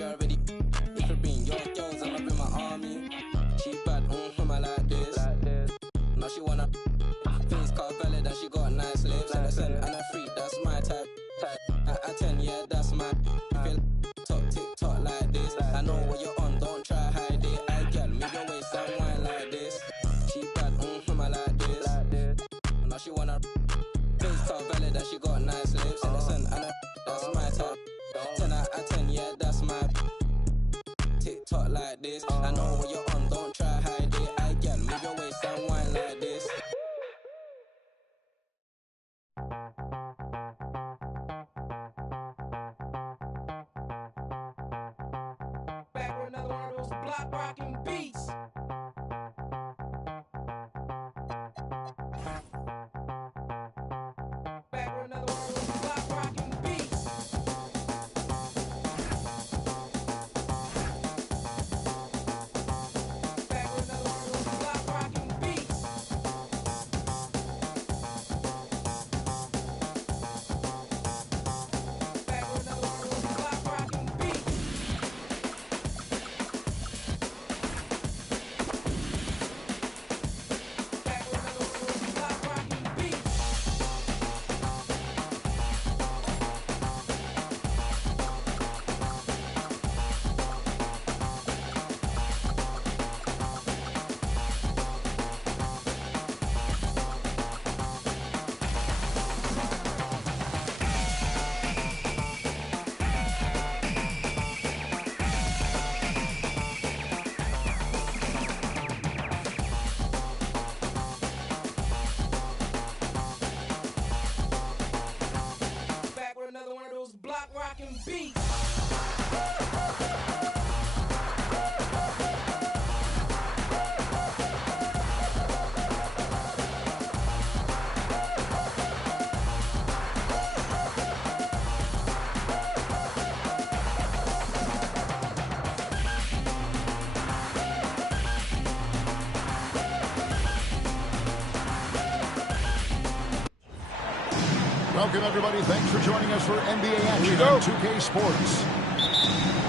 she already. It could bring your girls and up in my army. She bad, I like this. Now she wanna face car valid and she got nice lips. Innocent and a freak, that's my type. At 10, yeah, that's my. Feel talk TikTok like this. I know what you're on, don't try hide it. I girl, move your waist and wine like this. She bad, I like this. Now she wanna face car valid and she got nice lips. Innocent and a that's my type. 10 out of 10, yeah, that's my. TikTok like this. I know what you're on, don't try hide it. I girl, move your waist and wine like this. Back with another one of those block rocking beats. Back with another one of those block rocking beats. Back with another one of those block rocking beats. Back with another one of those block rocking beats. Back with another one of those block rocking beats. Back with another one of those block rocking beats. Welcome, everybody. Thanks for joining us for NBA action on 2K Sports.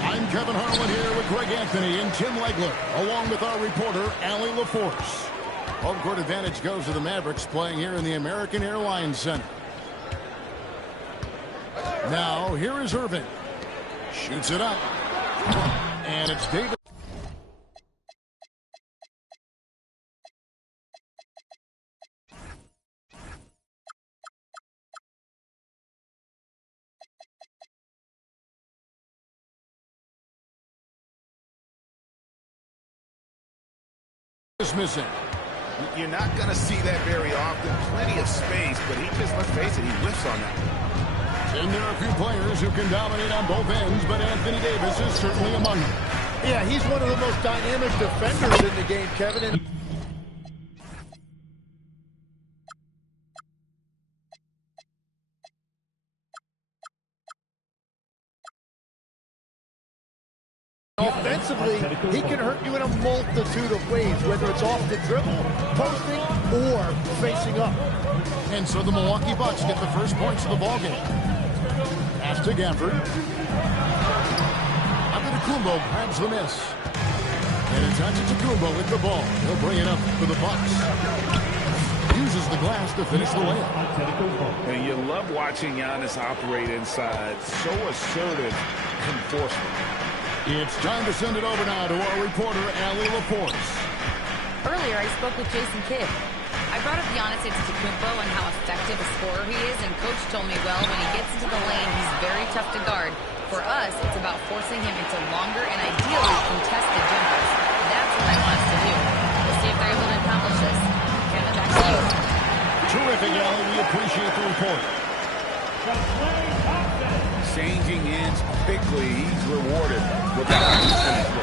I'm Kevin Harlan here with Greg Anthony and Tim Legler, along with our reporter, Allie LaForce. Home court advantage goes to the Mavericks, playing here in the American Airlines Center. Now, here is Irving. Shoots it up. And it's David. Is missing. You're not going to see that very often. Plenty of space, but he just, let's face it, he whiffs on that. And there are a few players who can dominate on both ends, but Anthony Davis is certainly among them. Yeah, he's one of the most dynamic defenders in the game, Kevin. And offensively, he can hurt you in a multitude of ways, whether it's off the dribble, posting, or facing up. And so the Milwaukee Bucks get the first points of the ballgame. Pass to Gafford. Antetokounmpo grabs the miss. And it's Antetokounmpo with the ball. He'll bring it up for the Bucks. Uses the glass to finish the layup. And you love watching Giannis operate inside. So assertive enforcement. It's time to send it over now to our reporter, Allie LaForce. Earlier, I spoke with Jason Kidd. I brought up Giannis Antetokounmpo and how effective a scorer he is, and Coach told me, well, when he gets into the lane, he's very tough to guard. For us, it's about forcing him into longer and ideally contested jumpers. That's what I want us to do. We'll see if they're able to accomplish this. Kevin, back to you. Terrific, Allie. We appreciate the report. Changing ends quickly. He's rewarded with that opportunity.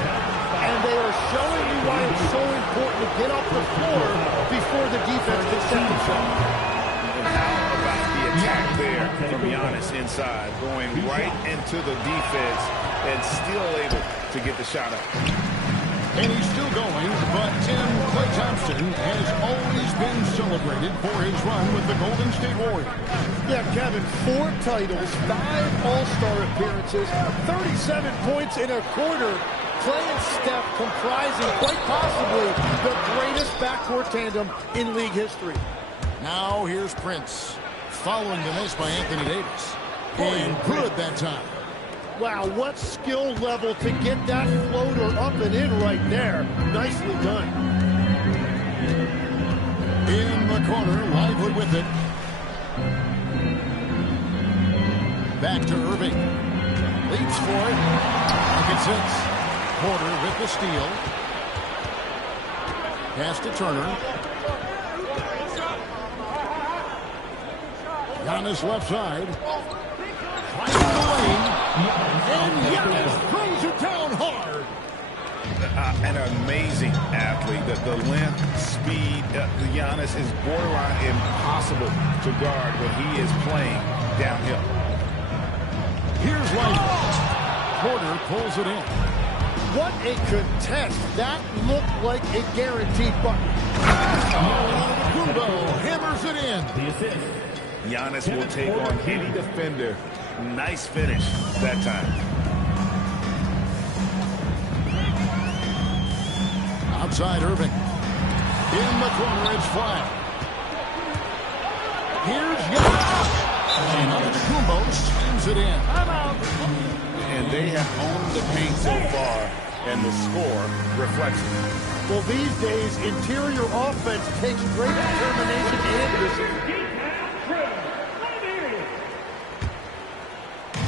And they are showing you why it's so important to get off the floor before the defense can set themselves. And how about the attack there from Giannis inside, going right into the defense and still able to get the shot up. And he's still going, but Tim, Klay Thompson has always been celebrated for his run with the Golden State Warriors. Yeah, Kevin, 4 titles, 5 All-Star appearances, 37 points in a quarter. Klay and Steph comprising quite possibly the greatest backcourt tandem in league history. Now here's Prince, following the miss by Anthony Davis. And good that time. Wow, what skill level to get that floater up and in right there. Nicely done. In the corner, Lively with it. Back to Irving. Leaps for it. Bucket 6. Porter with the steal. Pass to Turner. Giannis left side. Finding the lane. And Giannis throws it down hard. An amazing athlete. The length, speed, Giannis is borderline impossible to guard when he is playing downhill. Here's Lively. Porter pulls it in. What a contest. That looked like a guaranteed bucket. Kumbo hammers it in. The assist. Giannis will take on any defender. Nice finish that time. Outside Irving. In the corner, it's flat. Here's Giannis. And Antetokounmpo slams it in. And they have owned the paint so far, and the score reflects it. Well, these days, interior offense takes great determination and discipline.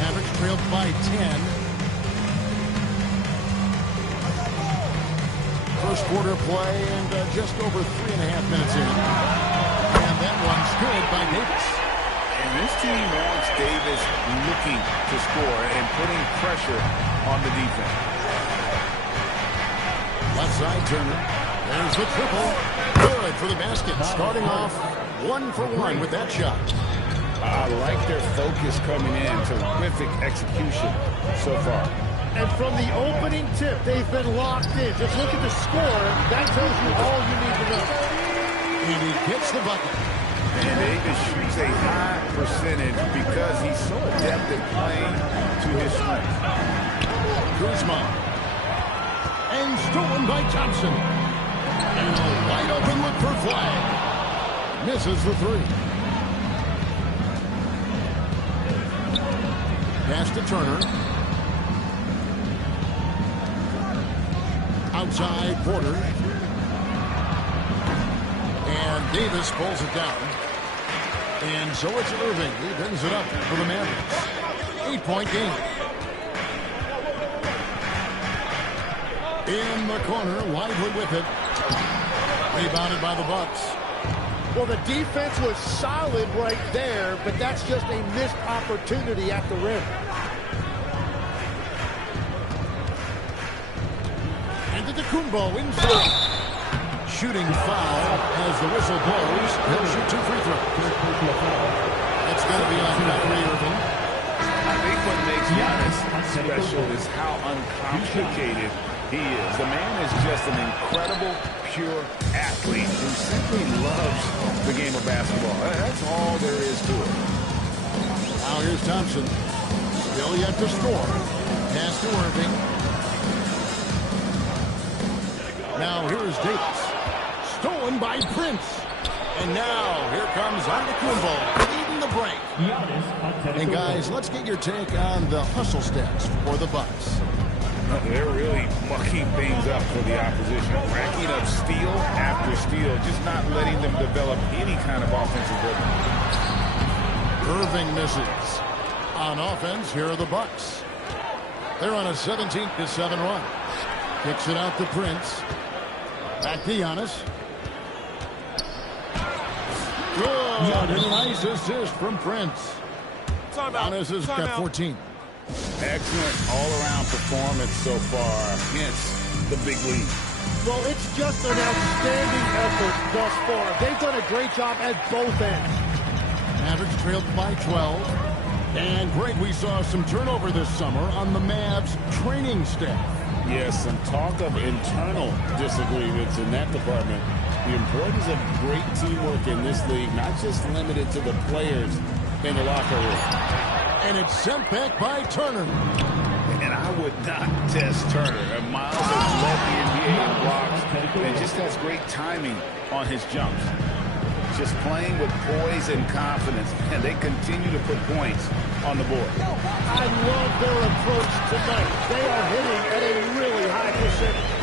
Mavericks trailed by 10. First quarter play and just over 3.5 minutes in. And that one's good by Davis. And this team wants Davis looking to score and putting pressure on the defense. Left side, Turner. There's the triple. Good for the basket. Starting off 1 for 1 with that shot. I like their focus coming in. Terrific execution so far. And from the opening tip, they've been locked in. Just look at the score. That tells you all you need to know. And he gets the bucket. And Davis shoots a high percentage because he's so adept at playing to his strength. Kuzma. And stolen by Thompson. And a wide open look for Flag. Misses the 3. Pass to Turner. Outside Porter. And Davis pulls it down. And so it's Irving. He brings it up for the Mavericks. 8-point game. In the corner, Lively with it. Rebounded by the Bucks. Well, the defense was solid right there, but that's just a missed opportunity at the rim. Antetokounmpo inside. Shooting foul as the whistle blows. He'll shoot 2 free throws. That's going to be on Kyrie Irving. I think what makes Giannis special is how uncomplicated he is. The man is just an incredible, pure athlete who simply loves the game of basketball. That's all there is to it. Now here's Thompson. Still yet to score. Pass to Irving. Now here's Davis. Stolen by Prince. And now here comes Antetokounmpo leading the break. And guys, let's get your take on the hustle stats for the Bucks. They're really mucking things up for the opposition. Racking up steal after steal, just not letting them develop any kind of offensive rhythm. Irving misses. On offense, here are the Bucks. They're on a 17-7 run. Kicks it out to Prince. Back to Giannis. Good. And a nice assist from Prince. Giannis has got 14. Excellent all-around performance so far against the big league. Well, it's just an outstanding effort thus far. They've done a great job at both ends. Mavericks trailed by 12. And Greg, we saw some turnover this summer on the Mavs training staff. Yes, some talk of internal disagreements in that department. The importance of great teamwork in this league, not just limited to the players in the locker room. And it's sent back by Turner. And I would not test Turner. Miles has led the NBA in blocks and just has great timing on his jumps. Just playing with poise and confidence, and they continue to put points on the board. I love their approach tonight. They are hitting at a really high percentage.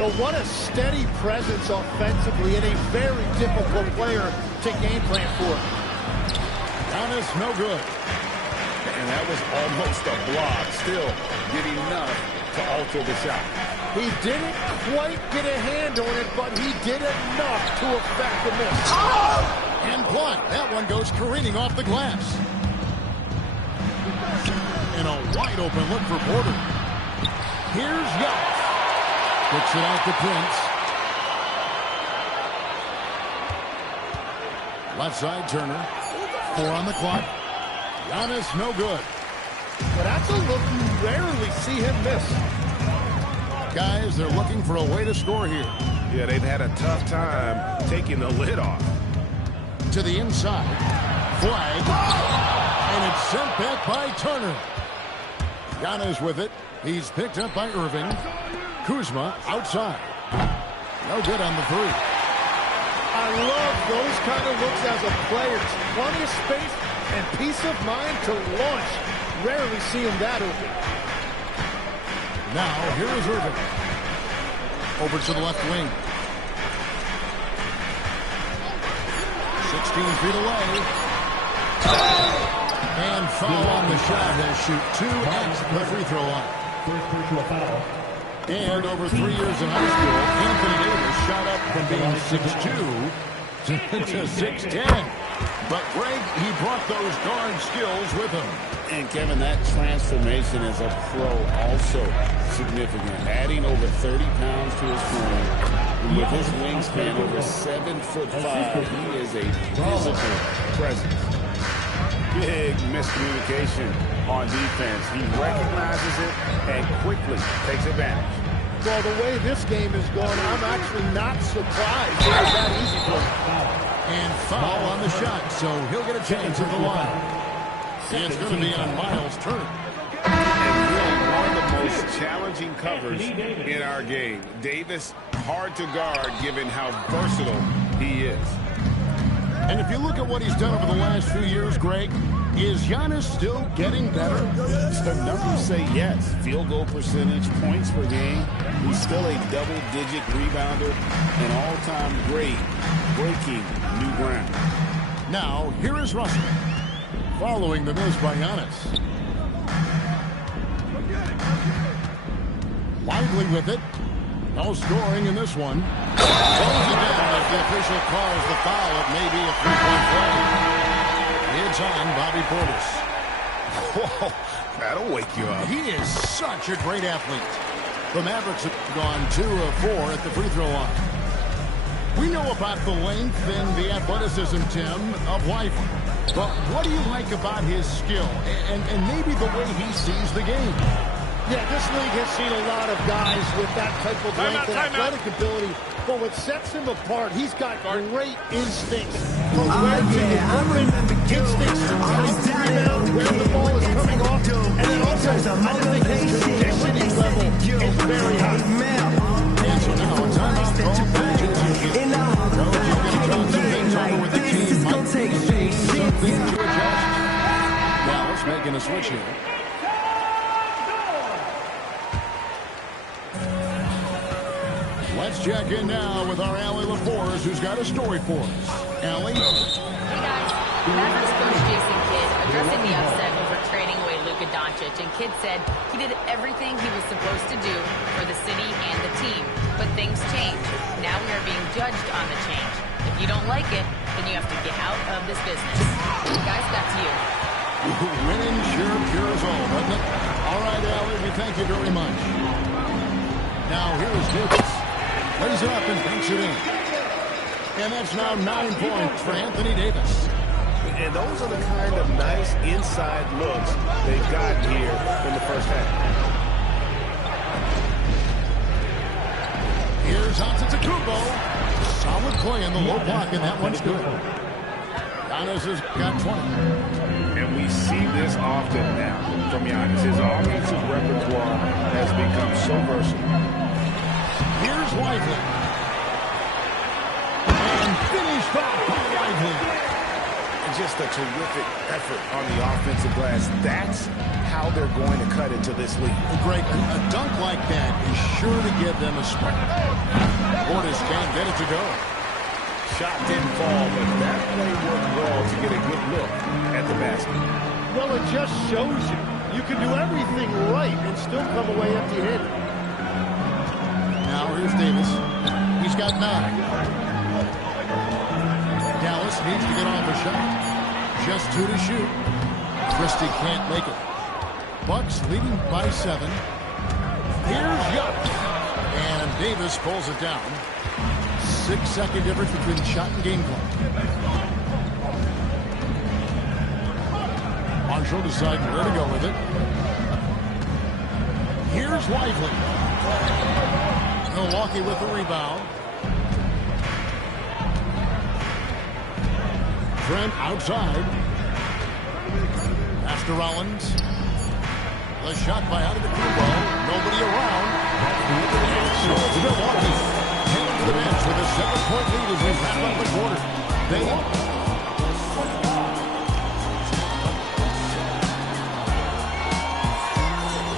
But what a steady presence offensively and a very difficult player to game plan for. Giannis, no good. And that was almost a block. Still did enough to alter the shot. He didn't quite get a hand on it, but he did enough to affect the miss. And blocked. That one goes careening off the glass. And a wide open look for Porter. Here's Giannis. Kicks it out to Prince. Left side, Turner. 4 on the clock. Giannis, no good. But that's a look you rarely see him miss. Guys, they're looking for a way to score here. Yeah, they've had a tough time taking the lid off. To the inside. Flag. And it's sent back by Turner. Giannis with it. He's picked up by Irving. Kuzma outside. No good on the 3. I love those kind of looks as a player. Plenty of space and peace of mind to launch. Rarely see him that open. Now, here is Irving. Over to the left wing. 16 feet away. And foul on the shot. He'll shoot 2 at the free throw line. First personal foul. And over 3 years in high school, Anthony Davis shot up from being 6'2" to 6'10". But Greg, he brought those guard skills with him. And Kevin, that transformation as a pro also significant. Adding over 30 pounds to his frame. With his wingspan over 7'5", he is a physical presence. Big miscommunication on defense. He recognizes it and quickly takes advantage. Well, the way this game is going, I'm actually not surprised it was that easy for him. And foul on the shot, so he'll get a chance at the line. It's going to be on Miles Turner. And really one of the most challenging covers in our game. Davis, hard to guard given how versatile he is. And if you look at what he's done over the last few years, Greg, is Giannis still getting better? The numbers say yes. Field goal percentage, points per game. He's still a double-digit rebounder, an all-time great, breaking new ground. Now, here is Russell, following the miss by Giannis. Lively with it. No scoring in this one. Close it down as the official calls the foul. It may be a 3-point play. It's on Bobby Portis. Whoa, that'll wake you up. He is such a great athlete. The Mavericks have gone 2 of 4 at the free throw line. We know about the length and the athleticism, Tim, of Wyvern. But what do you like about his skill and maybe the way he sees the game? Yeah, this league has seen a lot of guys with that type of length and athletic ability. But what sets him apart, he's got great instincts for where to open, instincts to take the rebound, where the ball is coming off, and then also, I think his conditioning level is very high. And so now it's on call for the Coach, you can talk some things over with the team. Might see something to adjust. Dallas making a switch here. Let's check in now with our Allie LaForce, who's got a story for us. Allie? Hey guys, Mavericks coach Jason Kidd addressing the upset over trading away Luka Doncic, and Kidd said he did everything he was supposed to do for the city and the team, but things change. Now we are being judged on the change. If you don't like it, then you have to get out of this business. Guys, back to you. Winning sure cures all, doesn't it? All right, Allie, we thank you very much. Now, here is Davis. Lays it up and banks it in. And that's now 9 points for Anthony Davis. And those are the kind of nice inside looks they've gotten here in the first half. enjoying the low block, and that one's good. Giannis has got 20. And we see this often now from Giannis. His offensive repertoire has become so versatile. Here's Lively. And finished off by Lively. And just a terrific effort on the offensive glass. That's how they're going to cut into this league. Greg, a dunk like that is sure to give them a spark. Portis can't get it to go. Shot didn't fall, but that play worked well to get a good look at the basket. Well, it just shows you can do everything right and still come away empty-handed. Now here's Davis. He's got 9. Dallas needs to get off a shot. Just 2 to shoot. Christie can't make it. Bucks leading by 7. Here's Young. And Davis pulls it down. 6-second difference between shot and game clock. Marshall deciding where to go with it. Here's Lively. Milwaukee with the rebound. Trent outside. Pass to Rollins. The shot by Antetokounmpo. Nobody around. So it's Milwaukee. Heading to the bench with a 7-point lead as we wrap up the quarter.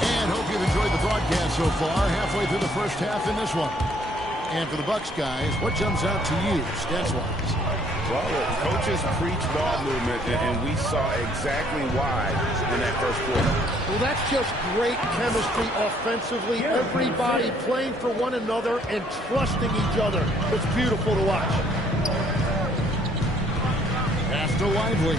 And hope you've enjoyed the broadcast so far. Halfway through the first half in this one. And for the Bucks guys, what jumps out to you stats-wise? Well, the coaches preach ball movement, and we saw exactly why in that first quarter. Well, that's just great chemistry offensively. Everybody playing for one another and trusting each other. It's beautiful to watch. Pass to Lively.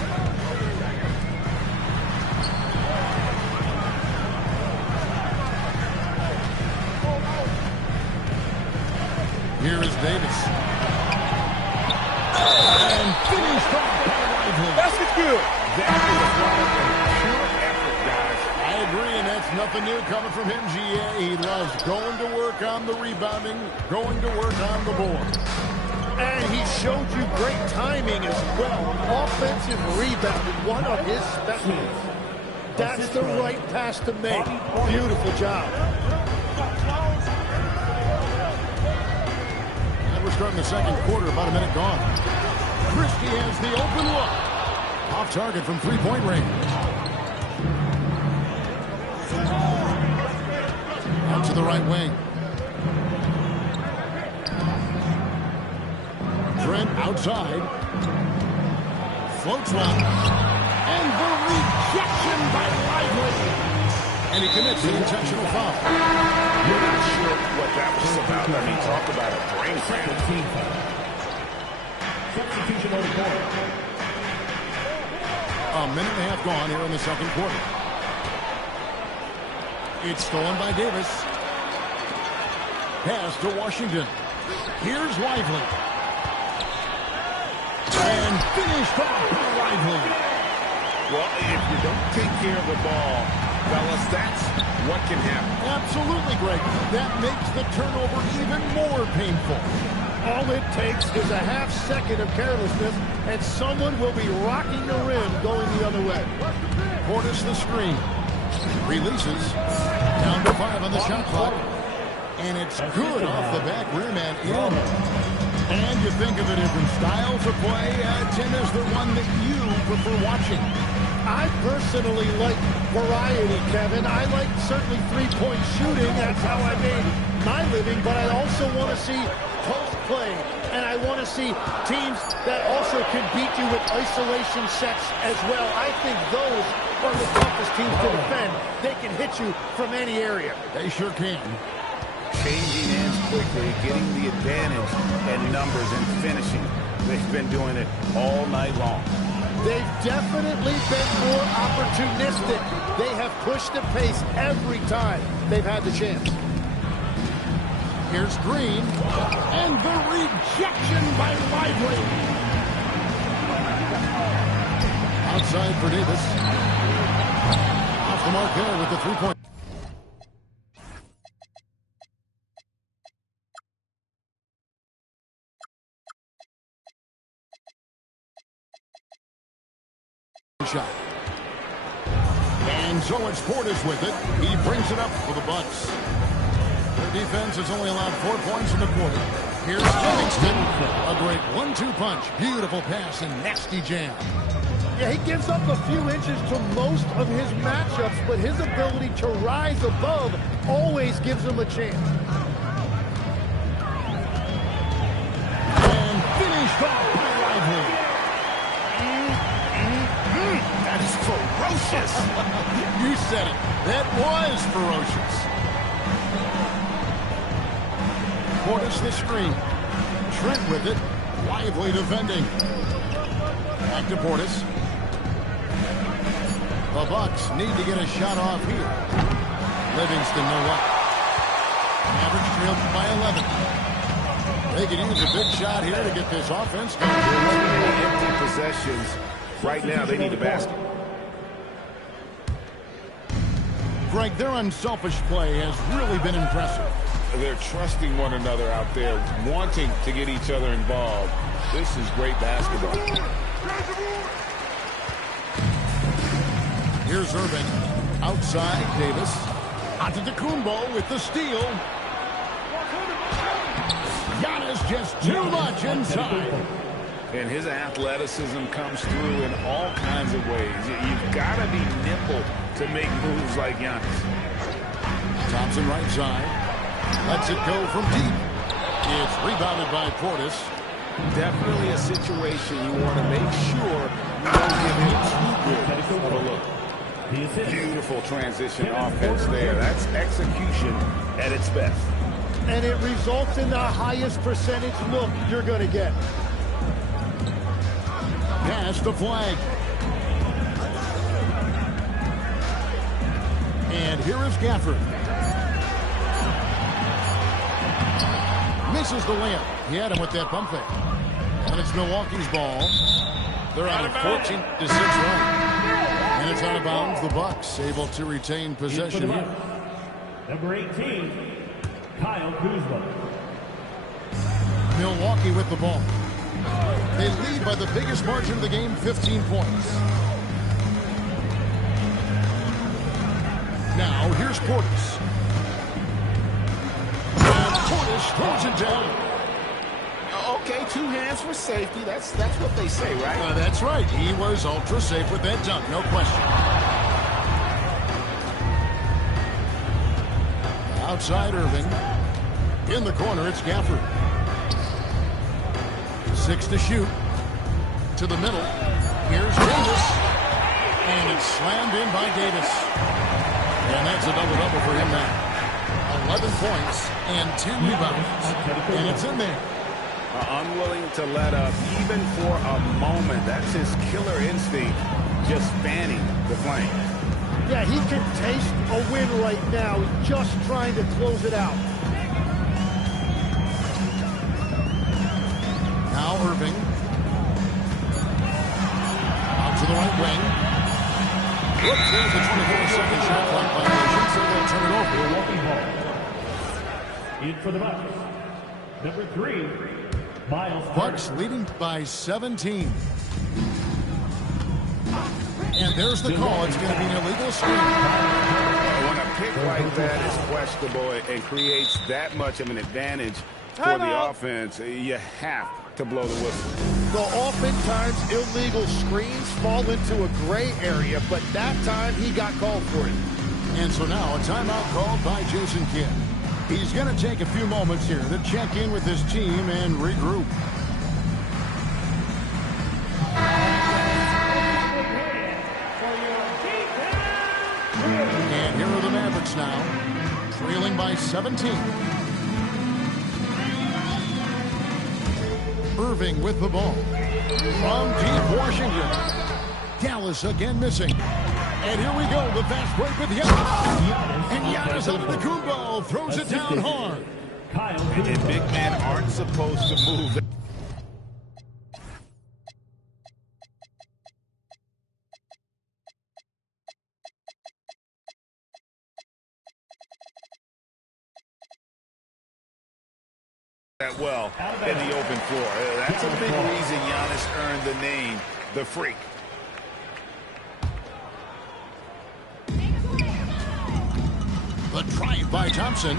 Here is Davis. And finished off by Lively. Basket's good. That is a product of pure effort, guys. I agree, and that's nothing new coming from him, GA. He loves going to work on the rebounding, going to work on the board. And he showed you great timing as well. Offensive rebounding, one of his specialties. That's the right pass to make. Beautiful job. And we're starting the second quarter, about a minute gone. Christie has the open look. Off target from three-point range. Out to the right wing. Trent outside. Floats one. And the rejection by Lively. And he commits an intentional foul. You're not sure what that was about. I mean, talk about a brain cramp. Substitution on the court. A minute and a half gone here in the second quarter. It's stolen by Davis. Pass to Washington. Here's Lively. And finished off by Lively. Well, if you don't take care of the ball, fellas, that's what can happen. Absolutely, Greg. That makes the turnover even more painful. All it takes is a half second of carelessness, and someone will be rocking the rim going the other way. Portis the screen. Releases. Down to 5 on the shot clock. And it's good off the back rim and in. And you think of the different styles of play. Tim is the one that you prefer watching. I personally like variety, Kevin. I like certainly three-point shooting. That's how I made my living. But I also want to see post play. And I want to see teams that also can beat you with isolation sets as well. I think those are the toughest teams to defend. They can hit you from any area. They sure can. Changing ends quickly, getting the advantage and numbers and finishing. They've been doing it all night long. They've definitely been more opportunistic. They have pushed the pace every time they've had the chance. Here's Green. And the rejection by Lively. Outside for Davis. Off the mark there with the three-point. shot. And so it's Portis with it. He brings it up for the Bucks. Their defense has only allowed 4 points in the quarter. Here's Livingston. A great 1-2 punch. Beautiful pass and nasty jam. Yeah, he gives up a few inches to most of his matchups, but his ability to rise above always gives him a chance. And finished off by Lively. That is ferocious. You said it. That was ferocious. Portis the screen. Trent with it. Lively defending. Back to Portis. The Bucks need to get a shot off here. Livingston no luck. Mavericks trailed by 11. They can use a big shot here to get this offense going. Empty possessions. Right now, they need a basket. Greg, their unselfish play has really been impressive. They're trusting one another out there, wanting to get each other involved. This is great basketball. Here's Irving. Outside, Davis. Antetokounmpo with the steal. Giannis just too much inside. And his athleticism comes through in all kinds of ways. You've got to be nimble to make moves like Giannis. Thompson right side. Lets it go from deep. It's rebounded by Portis. Definitely a situation you want to make sure you don't give him too good of a look. Beautiful transition offense there. That's execution at its best. And it results in the highest percentage look you're going to get. Pass the flag. And here is Gafford. Misses the layup. He had him with that pump fake. And it's Milwaukee's ball. They're on a 14-6 run. And it's out of bounds. The Bucks able to retain possession here. Number 18, Kyle Kuzma. Milwaukee with the ball. They lead by the biggest margin of the game, 15 points. Now, here's Portis. And Portis throws it down. Okay, 2 hands for safety. That's what they say, right? That's right. He was ultra safe with that dunk, no question. Outside Irving. In the corner, it's Gafford. 6 to shoot. To the middle. Here's Davis. And it's slammed in by Davis. And that's a double-double for him now. 11 points and 10 rebounds. And it's in there. Unwilling to let up even for a moment. That's his killer instinct, just fanning the flame. Yeah, he can taste a win right now. He's just trying to close it out. Now Irving. Out to the right wing. Look, there's the 24-second shot clock violation, so they'll turn it over. Milwaukee ball. In for the Bucks. Number 3, Miles. Bucks leading by 17. And there's the call. It's going to be an illegal screen. When a pick like that is questionable and creates that much of an advantage for the offense, you have to blow the whistle. So oftentimes illegal screens fall into a gray area, but that time he got called for it. And so now a timeout called by Jason Kidd. He's going to take a few moments here to check in with his team and regroup. And here are the Mavericks now, trailing by 17. Irving with the ball. From deep Washington. Dallas again missing. And here we go, the fast break with Giannis. And Giannis Antetokounmpo throws it down hard. And big men aren't supposed to move that well in the open floor. That's a big reason Giannis earned the name, the Freak. The drive by Thompson.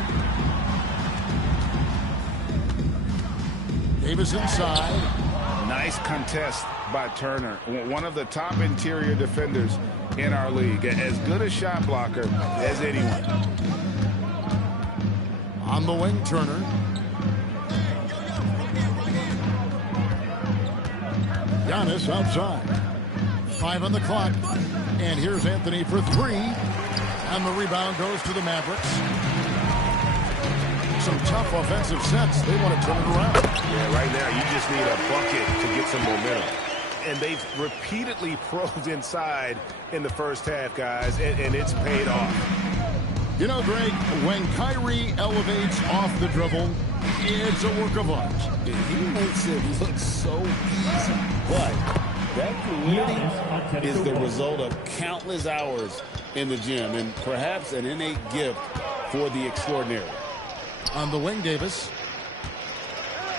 Davis inside. Nice contest by Turner. One of the top interior defenders in our league. As good a shot blocker as anyone. On the wing, Turner. Giannis outside. 5 on the clock. And here's Anthony for 3. And the rebound goes to the Mavericks. Some tough offensive sets. They want to turn it around. Yeah, right now you just need a bucket to get some momentum. And they've repeatedly probed inside in the first half, guys, and it's paid off. You know, Greg, when Kyrie elevates off the dribble, it's a work of art. He makes it look so easy. But that really is the result of countless hours in the gym and perhaps an innate gift for the extraordinary. On the wing, Davis.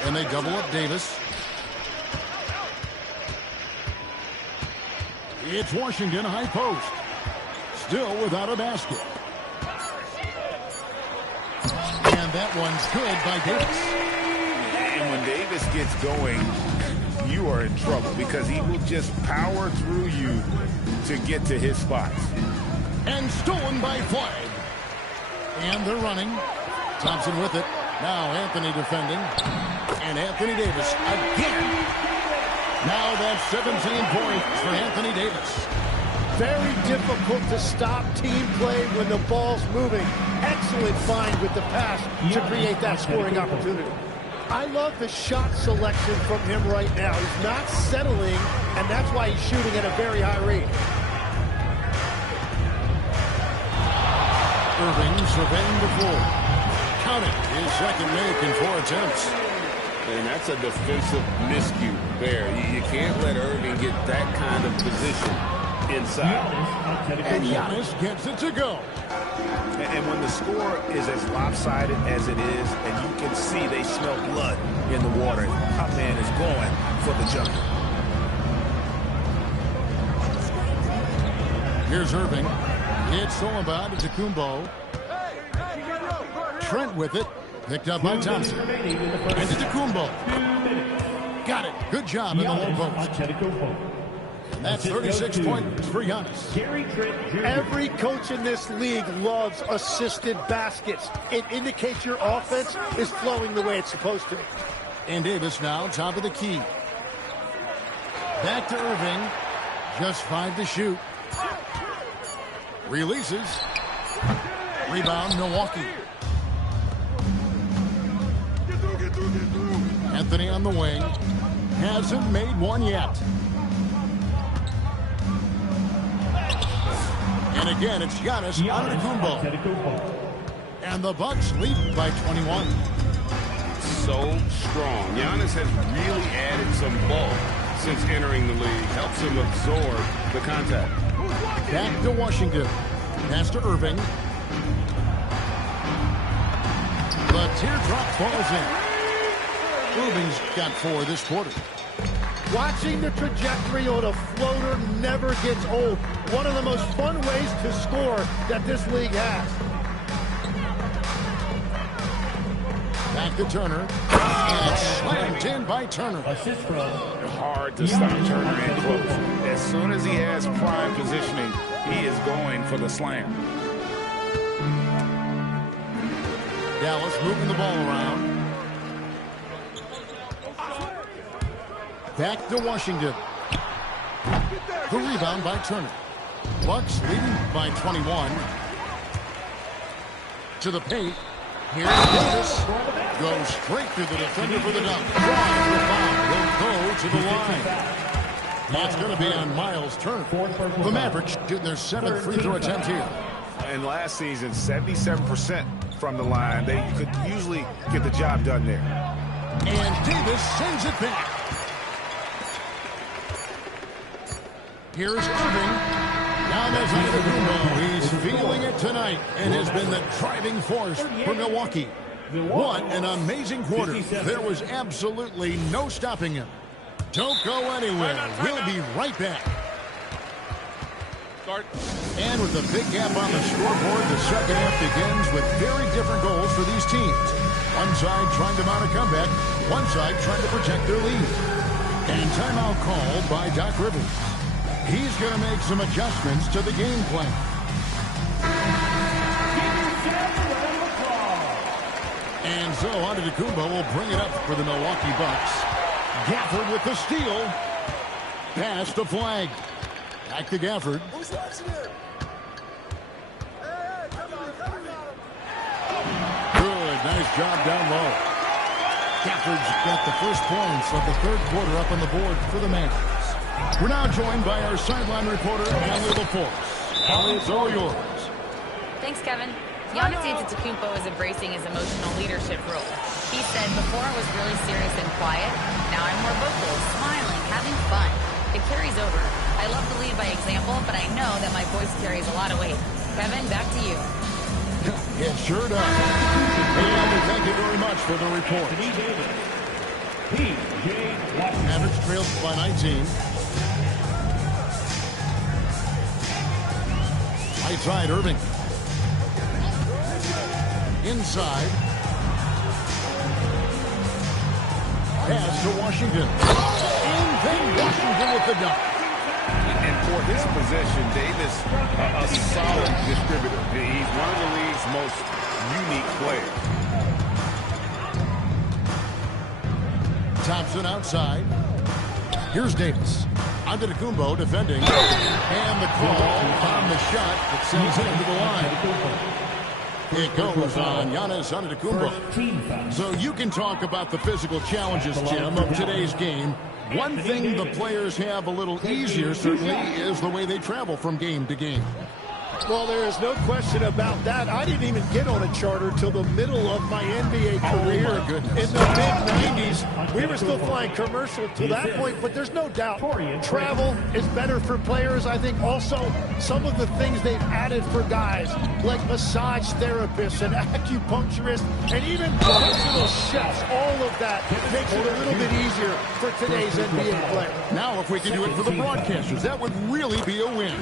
And they double up Davis. It's Washington high post. Still without a basket. And that one's good by Davis. And when Davis gets going, you are in trouble because he will just power through you to get to his spots. And stolen by Floyd. And they're running. Thompson with it. Now Anthony defending. And Anthony Davis again. Now that's 17 points for Anthony Davis. Very difficult to stop team play when the ball's moving. Excellent find with the pass to create that scoring opportunity. I love the shot selection from him right now. He's not settling, and that's why he's shooting at a very high rate. Irving surveying the floor. Count it. His second make in 4 attempts. And that's a defensive miscue there. You can't let Irving get that kind of position inside. And Giannis gets it to go. And when the score is as lopsided as it is, and you can see they smell blood in the water, top man is going for the jumper. Here's Irving. It's Solomon to Kumbo. Trent with it. Picked up by Thompson. And to Kumbo. Got it. Good job in the low post. And that's 36 points for Giannis. Every coach in this league loves assisted baskets. It indicates your offense is flowing the way it's supposed to. And Davis now top of the key. Back to Irving. Just 5 to shoot. Releases. Rebound, Milwaukee. Anthony on the wing. Hasn't made one yet. And again, it's Giannis Antetokounmpo. And the Bucks lead by 21. So strong. Giannis has really added some bulk since entering the league. Helps him absorb the contact. Back to Washington. Pass to Irving. The teardrop falls in. Irving's got 4 this quarter. Watching the trajectory on a floater never gets old. One of the most fun ways to score that this league has. Back to Turner. And it's slammed in by Turner. Assist from Hard to stop Turner in close. As soon as he has prime positioning, he is going for the slam. Dallas moving the ball around. Back to Washington. The rebound by Turner. Bucks leading by 21. To the paint. Here's Davis. Goes straight through the defender for the dunk. Drives the foul. Will go to the line. That's going to be on Miles Turner. The Mavericks shooting their 7th free throw attempt here. And last season, 77% from the line. They could usually get the job done there. And Davis sends it back. Here's Irving. Down as Antetokounmpo. He's feeling it tonight and has been the driving force for Milwaukee. What an amazing quarter. There was absolutely no stopping him. Don't go anywhere. We'll be right back. And with a big gap on the scoreboard, the second half begins with very different goals for these teams. One side trying to mount a comeback, one side trying to protect their lead. And timeout called by Doc Rivers. He's going to make some adjustments to the game plan. And so Antetokounmpo will bring it up for the Milwaukee Bucks. Gafford with the steal. Pass to Flag. Back to Gafford. Good, nice job down low. Gafford's got the first points of the third quarter up on the board for the Mavs. We're now joined by our sideline reporter, Allie LaForce. Allie, it's all yours. Thanks, Kevin. Giannis Antetokounmpo is embracing his emotional leadership role. He said, before I was really serious and quiet, now I'm more vocal, smiling, having fun. It carries over. I love to lead by example, but I know that my voice carries a lot of weight. Kevin, back to you. It sure does. And thank you very much for the report. Mavericks trailed by 19. Right side, Irving. Inside. Pass to Washington. And then Washington with the dunk. And for his possession, Davis, a solid distributor. He's one of the league's most unique players. Thompson outside. Here's Davis. Antetokounmpo defending. And the call on the shot that sends him to the line. It goes on Giannis Antetokounmpo. So you can talk about the physical challenges, Jim, of today's game. One thing the players have a little easier, certainly, is the way they travel from game to game. Well, there is no question about that. I didn't even get on a charter till the middle of my NBA career. Oh, my goodness. In the mid-90s, we were still flying commercial to that point, but there's no doubt travel is better for players. I think also some of the things they've added for guys, like massage therapists and acupuncturists and even personal chefs, all of that makes it a little bit easier for today's NBA player. Now, if we can do it for the broadcasters, that would really be a win.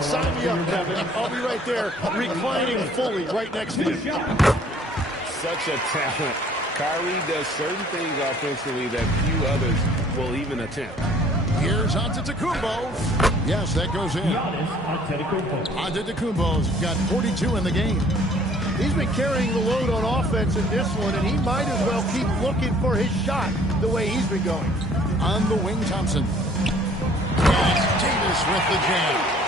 Sign me up, Kevin. I'll be right there, reclining fully right next to you. Such a talent. Kyrie does certain things offensively that few others will even attempt. Here's Antetokounmpo. Yes, that goes in. Antetokounmpo's got 42 in the game. He's been carrying the load on offense in this one, and he might as well keep looking for his shot the way he's been going. On the wing, Thompson. And Davis with the jam.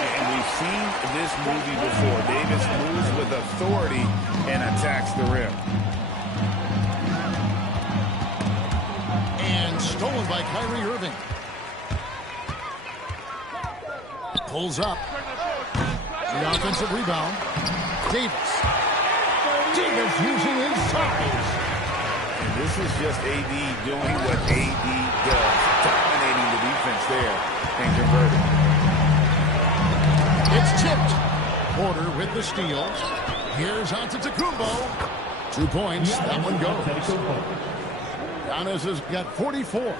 And we've seen this movie before. Davis moves with authority and attacks the rim. And stolen by Kyrie Irving. Pulls up. The offensive rebound. Davis. Davis using his size. And this is just AD doing what AD does. Dominating the defense there and converting. It's tipped. Porter with the steal. Here's Antetokounmpo. 2 points. That one goes. Giannis has got 44.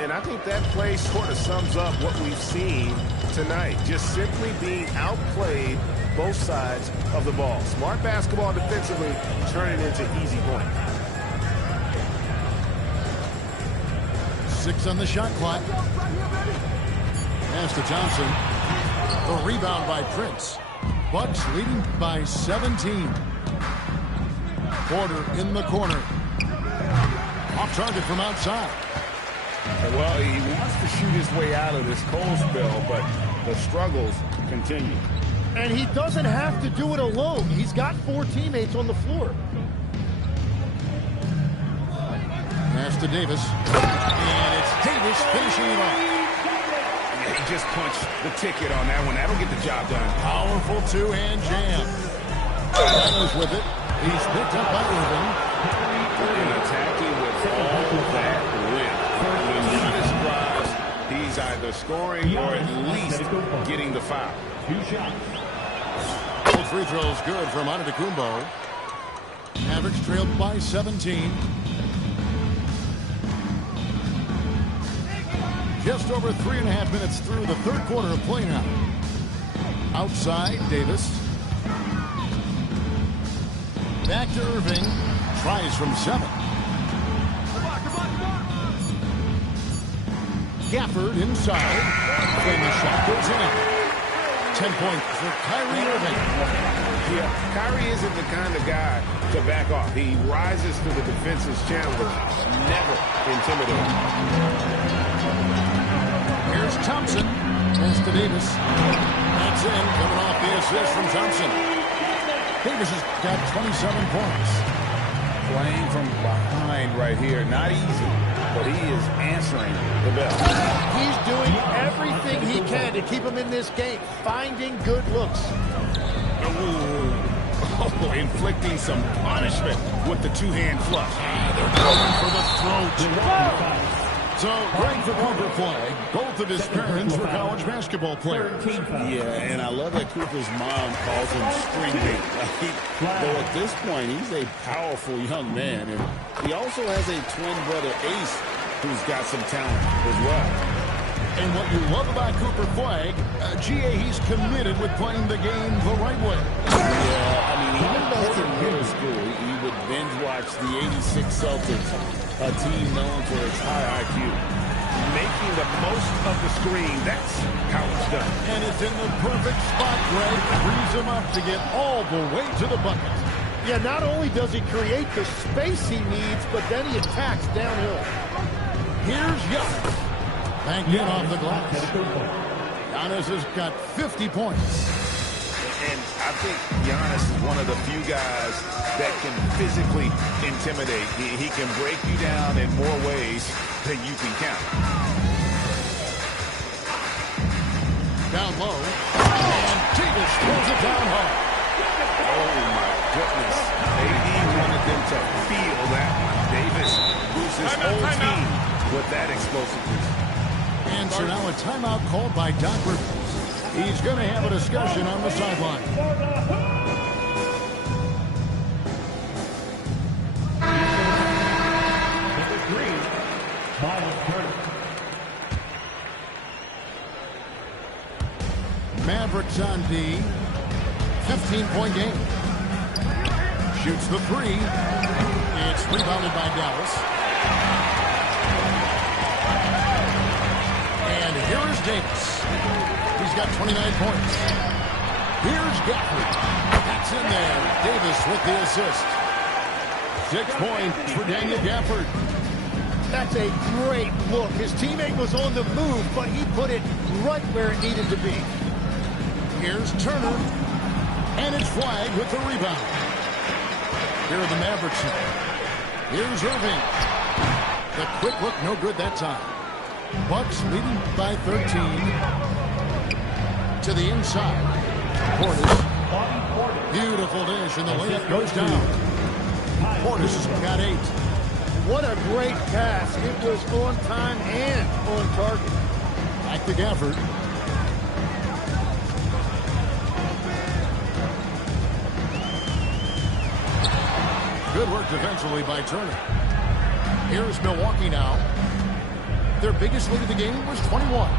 And I think that play sort of sums up what we've seen tonight. Just simply being outplayed both sides of the ball. Smart basketball defensively, turning into easy points. 6 on the shot clock. Pass to Thompson. The rebound by Prince. Bucks leading by 17. Porter in the corner. Off target from outside. Well, he wants to shoot his way out of this cold spell, but the struggles continue. And he doesn't have to do it alone. He's got 4 teammates on the floor. Pass to Davis. And it's Davis finishing it off. He just punched the ticket on that one. That'll get the job done. Powerful two-hand jam. Giannis with it. He's picked up by Irving. And attacking with all that width. When Giannis drives, he's either scoring or at least getting the foul. Both free throws good from Antetokounmpo. Mavericks trailed by 17. Just over 3.5 minutes through the third quarter of play now. Outside, Davis. Back to Irving. Tries from 7. Gafford inside. Then the shot goes in. 10 points for Kyrie Irving. Yeah, Kyrie isn't the kind of guy to back off. He rises to the defense's challenge. Never intimidated. Here's Thompson. Pass to Davis. That's in. Coming off the assist from Thompson. Davis has got 27 points. Playing from behind right here. Not easy, but he is answering the bell. He's doing everything he can to keep him in this game, finding good looks. Oh, inflicting some punishment with the two-hand flush. They're going for the throat. So, great for Cooper Flag. Both of his parents were college basketball players. Yeah, and I love that Cooper's mom calls him string mate. Though at this point, he's a powerful young man. And he also has a twin brother, Ace, who's got some talent as well. And what you love about Cooper Flag, GA, he's committed with playing the game the right way. Yeah, I mean, even back in middle school, he would binge watch the '86 Celtics, a team known for its high IQ. Making the most of the screen, that's how it's done. And it's in the perfect spot, Greg. Frees him up to get all the way to the bucket. Yeah, not only does he create the space he needs, but then he attacks downhill. Here's Giannis. Banked in off the glass. Giannis has got 50 points. And I think Giannis is one of the few guys that can physically intimidate. He can break you down in more ways than you can count. Down low. And Davis throws it down hard. Oh, my goodness. AD wanted them to feel that one. Davis boosts his whole team with that explosiveness. And so now a timeout called by Doc Rivers. He's going to have a discussion on the sideline. Number 3, Miles Turner. Mavericks on D. 15-point game. Shoots the 3. It's rebounded by Dallas. And here is Davis. He's got 29 points. Here's Gafford. That's in there. Davis with the assist. 6 points for Daniel Gafford. That's a great look. His teammate was on the move, but he put it right where it needed to be. Here's Turner. And it's Flag with the rebound. Here are the Mavericks. Here's Irving. The quick look, no good that time. Bucks leading by 13. To the inside. Portis. Beautiful dish, and the layup goes down. Portis has got 8. What a great pass. It was on time and on target. Back to Gafford. Good work defensively by Turner. Here's Milwaukee now. Their biggest lead of the game was 21.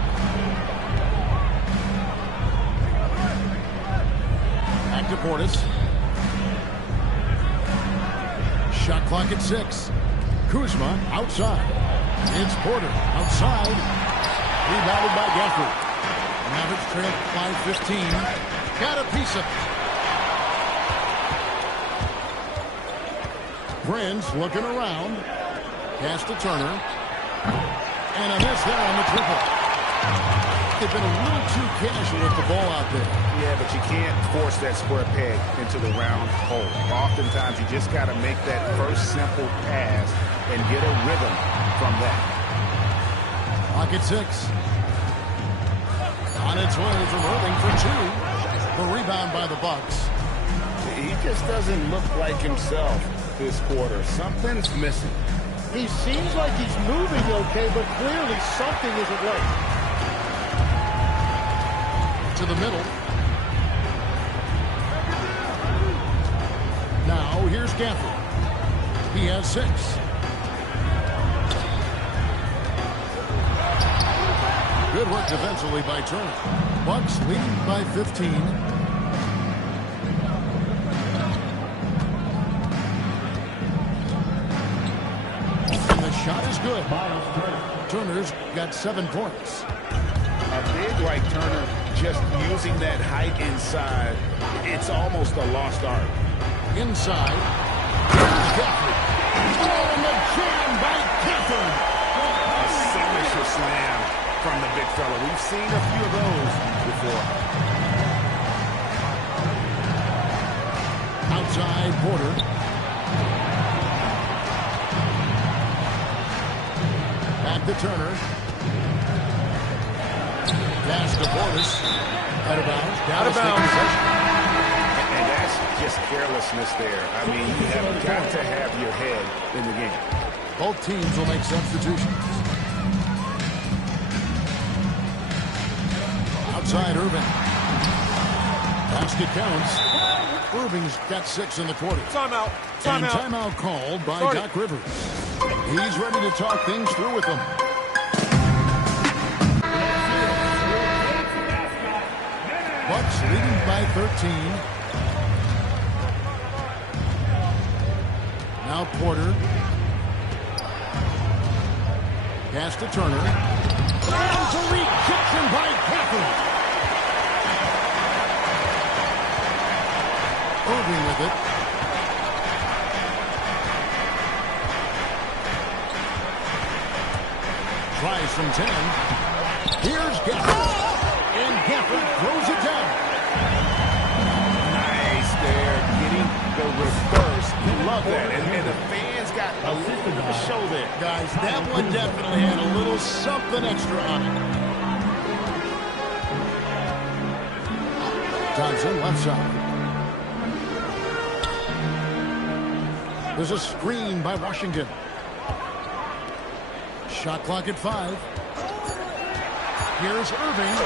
Back to Portis. Shot clock at 6. Kuzma outside. It's Porter outside. Rebounded by Gafford. Mavericks trail by 15. Got a piece of it. Prince looking around. Pass to Turner. And a miss there on the triple. They've been a little too casual with the ball out there. Yeah, but you can't force that square peg into the round hole. Oftentimes, you just got to make that first simple pass and get a rhythm from that. Pocket 6. On its way from Irving for 2. The rebound by the Bucks. He just doesn't look like himself this quarter. Something's missing. He seems like he's moving okay, but clearly something isn't right. To the middle. Now here's Gafford. He has 6. Good work defensively by Turner. Bucks leading by 15. And the shot is good. Turner's got 7 points. A big like Turner, just using that height inside, it's almost a lost art. Inside. Here's Gafford. Oh, and the jam by Gafford. A signature slam from the big fella. We've seen a few of those before. Outside Porter. Back to Turner. Pass to Portis. Out of bounds. Out of bounds. And that's just carelessness there. I mean, you have got to have your head in the game. Both teams will make substitutions. Outside Irving. Basket counts. Irving's got 6 in the quarter. Timeout. And timeout called by Doc Rivers. He's ready to talk things through with them. Bucks leading by 13. Now Porter. Pass to Turner. There's a rejection by Gafford. Irving with it. Tries from 10. Here's Gafford. And Gafford throws it down. Nice there, getting the reverse. Love that. And the fans got a little bit of a show there. Guys, that one definitely had a little something extra on it. Johnson, left side. There's a screen by Washington. Shot clock at 5. Here's Irving,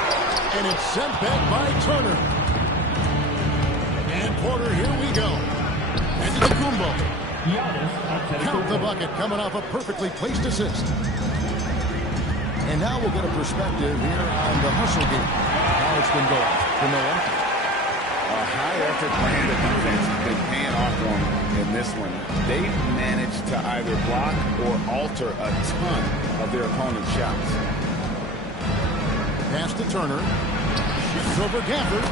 and it's sent back by Turner. And Porter, here we go. And to the Kumbo. Count the bucket, coming off a perfectly placed assist. And now we'll get a perspective here on the hustle game. How it's been going for Milwaukee. A high-effort plan of defense has been paying off for them in this one. They've managed to either block or alter a ton of their opponent's shots. Pass to Turner. Shifts over Gafford.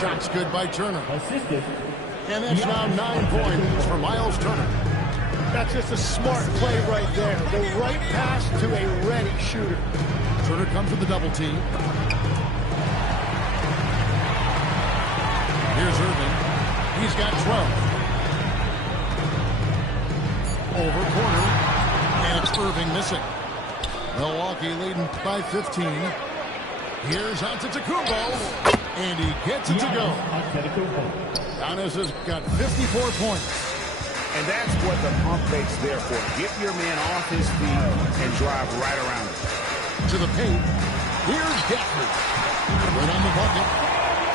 Shot's good by Turner. And that's now 9 points for Miles Turner. That's just a smart play right there. The right pass to a ready shooter. Turner comes with the double team. Here's Irving. He's got 12. Over corner. And it's Irving missing. Milwaukee leading by 15. Here's Antetokounmpo. And he gets it to go. Giannis has got 54 points. And that's what the pump fake's there for. Get your man off his feet and drive right around it. To the paint. Here's Gafford. Right on the bucket.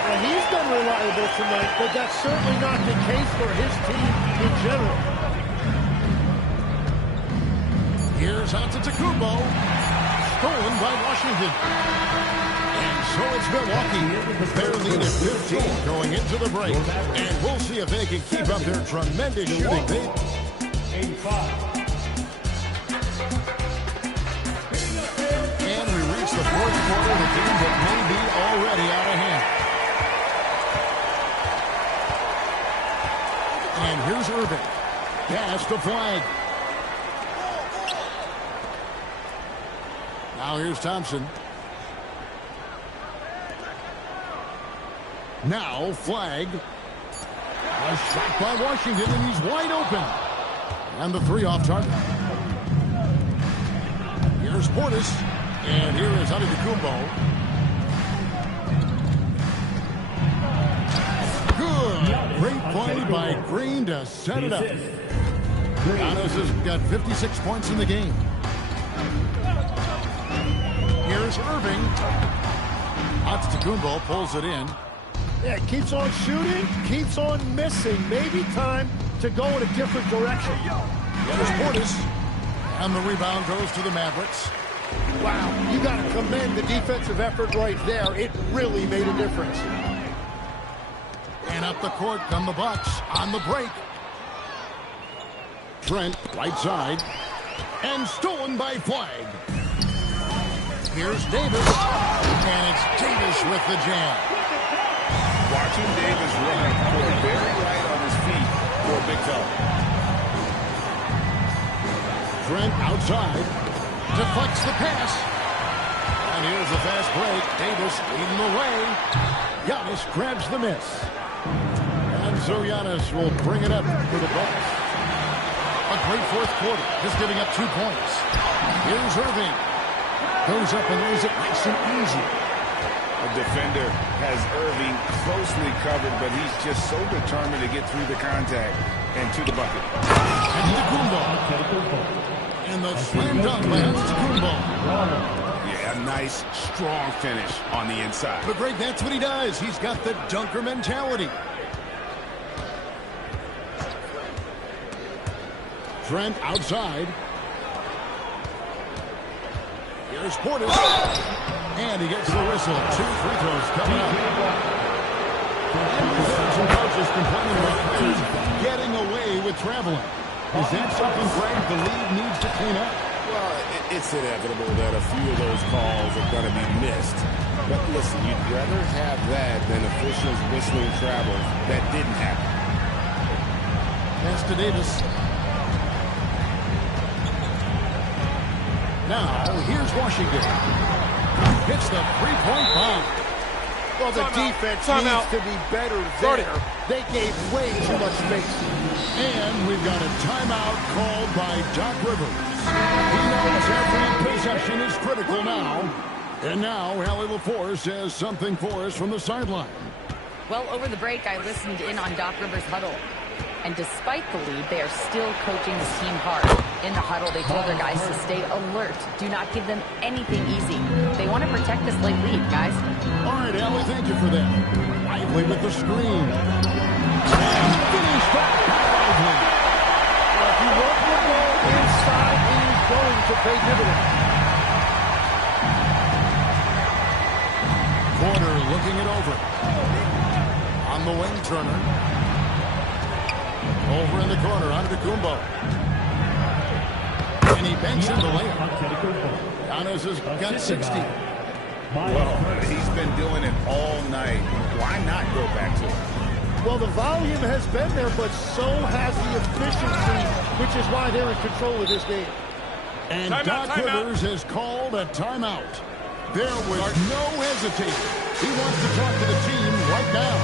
Now, he's been reliable tonight, but that's certainly not the case for his team in general. Here's Antetokounmpo. Stolen by Washington. And so it's Milwaukee. Their lead at 15 going into the break. And we'll see if they can keep up their tremendous shooting. And we reach the fourth quarter of the game that may be already out of hand. And here's Irving. Pass to Flag. Now here's Thompson. Now Flag. A shot by Washington, and he's wide open. And the 3 off target. Here's Portis. And here is Antetokounmpo. Good. Great play by Green to set it up. Giannis has got 56 points in the game. Here's Irving. Antetokounmpo pulls it in. Yeah, keeps on shooting, keeps on missing. Maybe time to go in a different direction. There's Portis. And the rebound goes to the Mavericks. Wow, you got to commend the defensive effort right there. It really made a difference. And up the court come the Bucks on the break. Trent, right side. And stolen by Flag. Here's Davis. And it's Davis with the jam. Watching Davis run up court very light on his feet for a big fella. Trent outside. Deflects the pass. And here's the fast break. Davis leading the way. Giannis grabs the miss. And so Giannis will bring it up for the Bucks. A great fourth quarter, just giving up 2 points. Here's Irving. Goes up and lays it nice and easy. A defender has Irving closely covered, but he's just so determined to get through the contact and to the bucket. And Antetokounmpo. And the slam dunk by Antetokounmpo. Yeah, a nice, strong finish on the inside. But Greg, that's what he does. He's got the dunker mentality. Trent outside. Here's Portis. And he gets the whistle. 2 free throws coming up. And some coaches complaining about players getting away with traveling. Is that something, Greg, the league needs to clean up? Well, it's inevitable that a few of those calls are going to be missed. But listen, you'd rather have that than officials whistling travel that didn't happen. Pass to Davis. Now, here's Washington. Hits the three-point bomb. Well, the defense needs to be better there. They gave way too much space. And we've got a timeout called by Doc Rivers. He knows every possession is critical now. And now, Allie LaForce has something for us from the sideline. Well, over the break, I listened in on Doc Rivers' huddle. And despite the lead, they are still coaching the team hard. In the huddle, they told their guys to stay alert. Do not give them anything easy. They want to protect this late lead, guys. All right, Allie, thank you for that. Lively with the screen. And finished up by Lively. If you want the ball inside, it is going to pay dividends. Porter looking it over. On the wing, Turner. Over in the corner, Antetokounmpo. And he banks in the layup. Giannis has got 60. Well, he's been doing it all night. Why not go back to it? Well, the volume has been there, but so has the efficiency, which is why they're in control of this game. And Doc Rivers has called a timeout. There was no hesitating. He wants to talk to the team right now.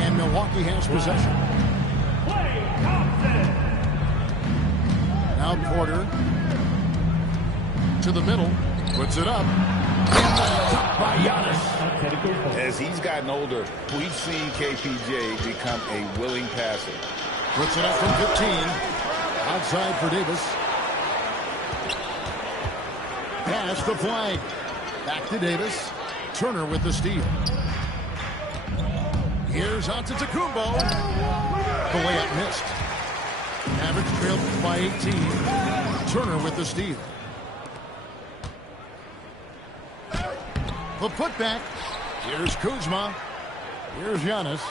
And Milwaukee has possession. Now Porter to the middle, puts it up. And the dunk by Giannis. As he's gotten older, we've seen KPJ become a willing passer. Puts it up from 15. Outside for Davis. Pass the Flag. Back to Davis. Turner with the steal. Here's Antetokounmpo. The layup missed. Mavericks trailed by 18. Turner with the steal. The putback. Here's Kuzma. Here's Giannis.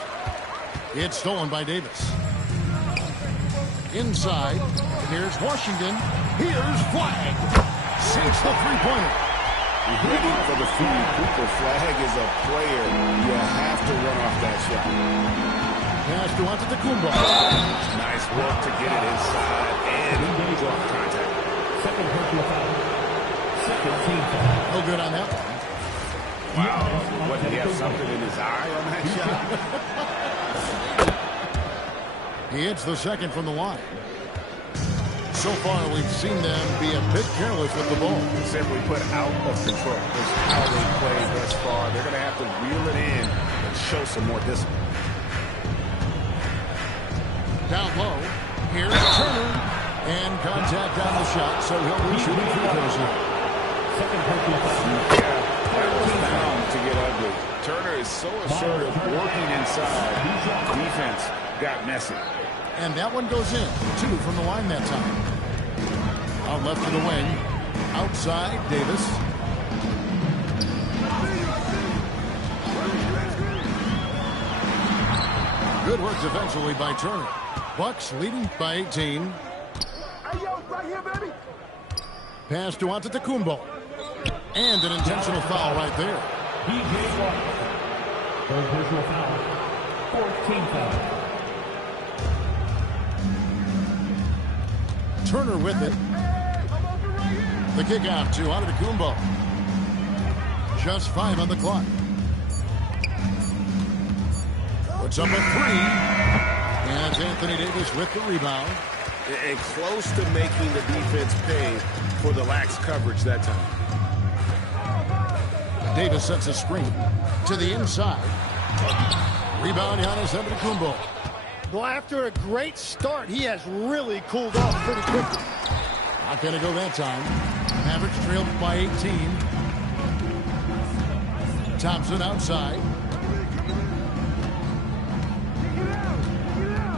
It's stolen by Davis. Inside. Here's Washington. Here's Flag. Sinks the three-pointer. Ready for the food. Cooper. Flag is a player. You have to run off that shot. Pass to Antetokounmpo. Nice work to get it inside and draw contact. Second personal foul. Second team foul. No good on that one. Wow. What, did he have something in his eye on that shot? He hits the second from the line. So far, we've seen them be a bit careless with the ball. Simply put, out of control. That's how they played thus far. They're going to have to reel it in and show some more discipline. Down low. Here's Turner. And contact on the shot, so he'll be shooting free throws now. Second personal foul. Yeah, that was bound to get ugly. Turner is so assertive, working inside. Defense got messy. And that one goes in. 2 from the line that time. Out left to the wing. Outside, Davis. Good work defensively by Turner. Bucks leading by 18. Hey, yo, right here, baby. Pass to Antetokounmpo. And an intentional foul right there. P.J. Walker. Third personal foul. 14 foul. Turner with it. The kick out to Antetokounmpo. Just 5 on the clock. Puts up a 3. And it's Anthony Davis with the rebound. And close to making the defense pay for the lax coverage that time. Davis sets a screen to the inside. Rebound, Giannis Antetokounmpo. Well, after a great start, he has really cooled off pretty quickly. Not going to go that time. Mavericks trailed by 18. Thompson outside.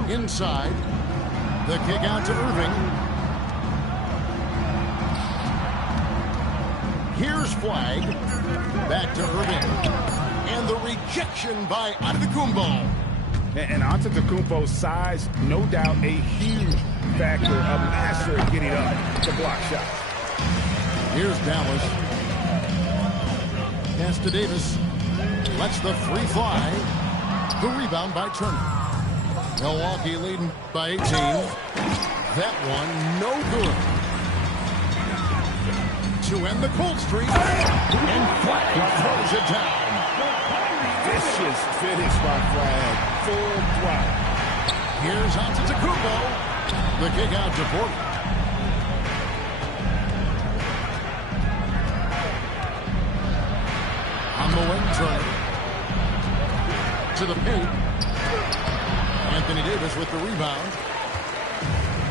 Inside. The kick out to Irving. Here's Flag. Back to Irving. And the rejection by Antetokounmpo. And Antetokounmpo's size, no doubt a huge factor, a master at getting up to block shots. Here's Dallas. Pass to Davis. Lets the free fly. The rebound by Turner. Milwaukee leading by 18. That one no good. To end the cold streak. And Flag throws it down. Vicious finish by Flag. Full throttle. Here's Antetokounmpo. The kick out to Porter. On the wing, Turner. To the paint. Anthony Davis with the rebound.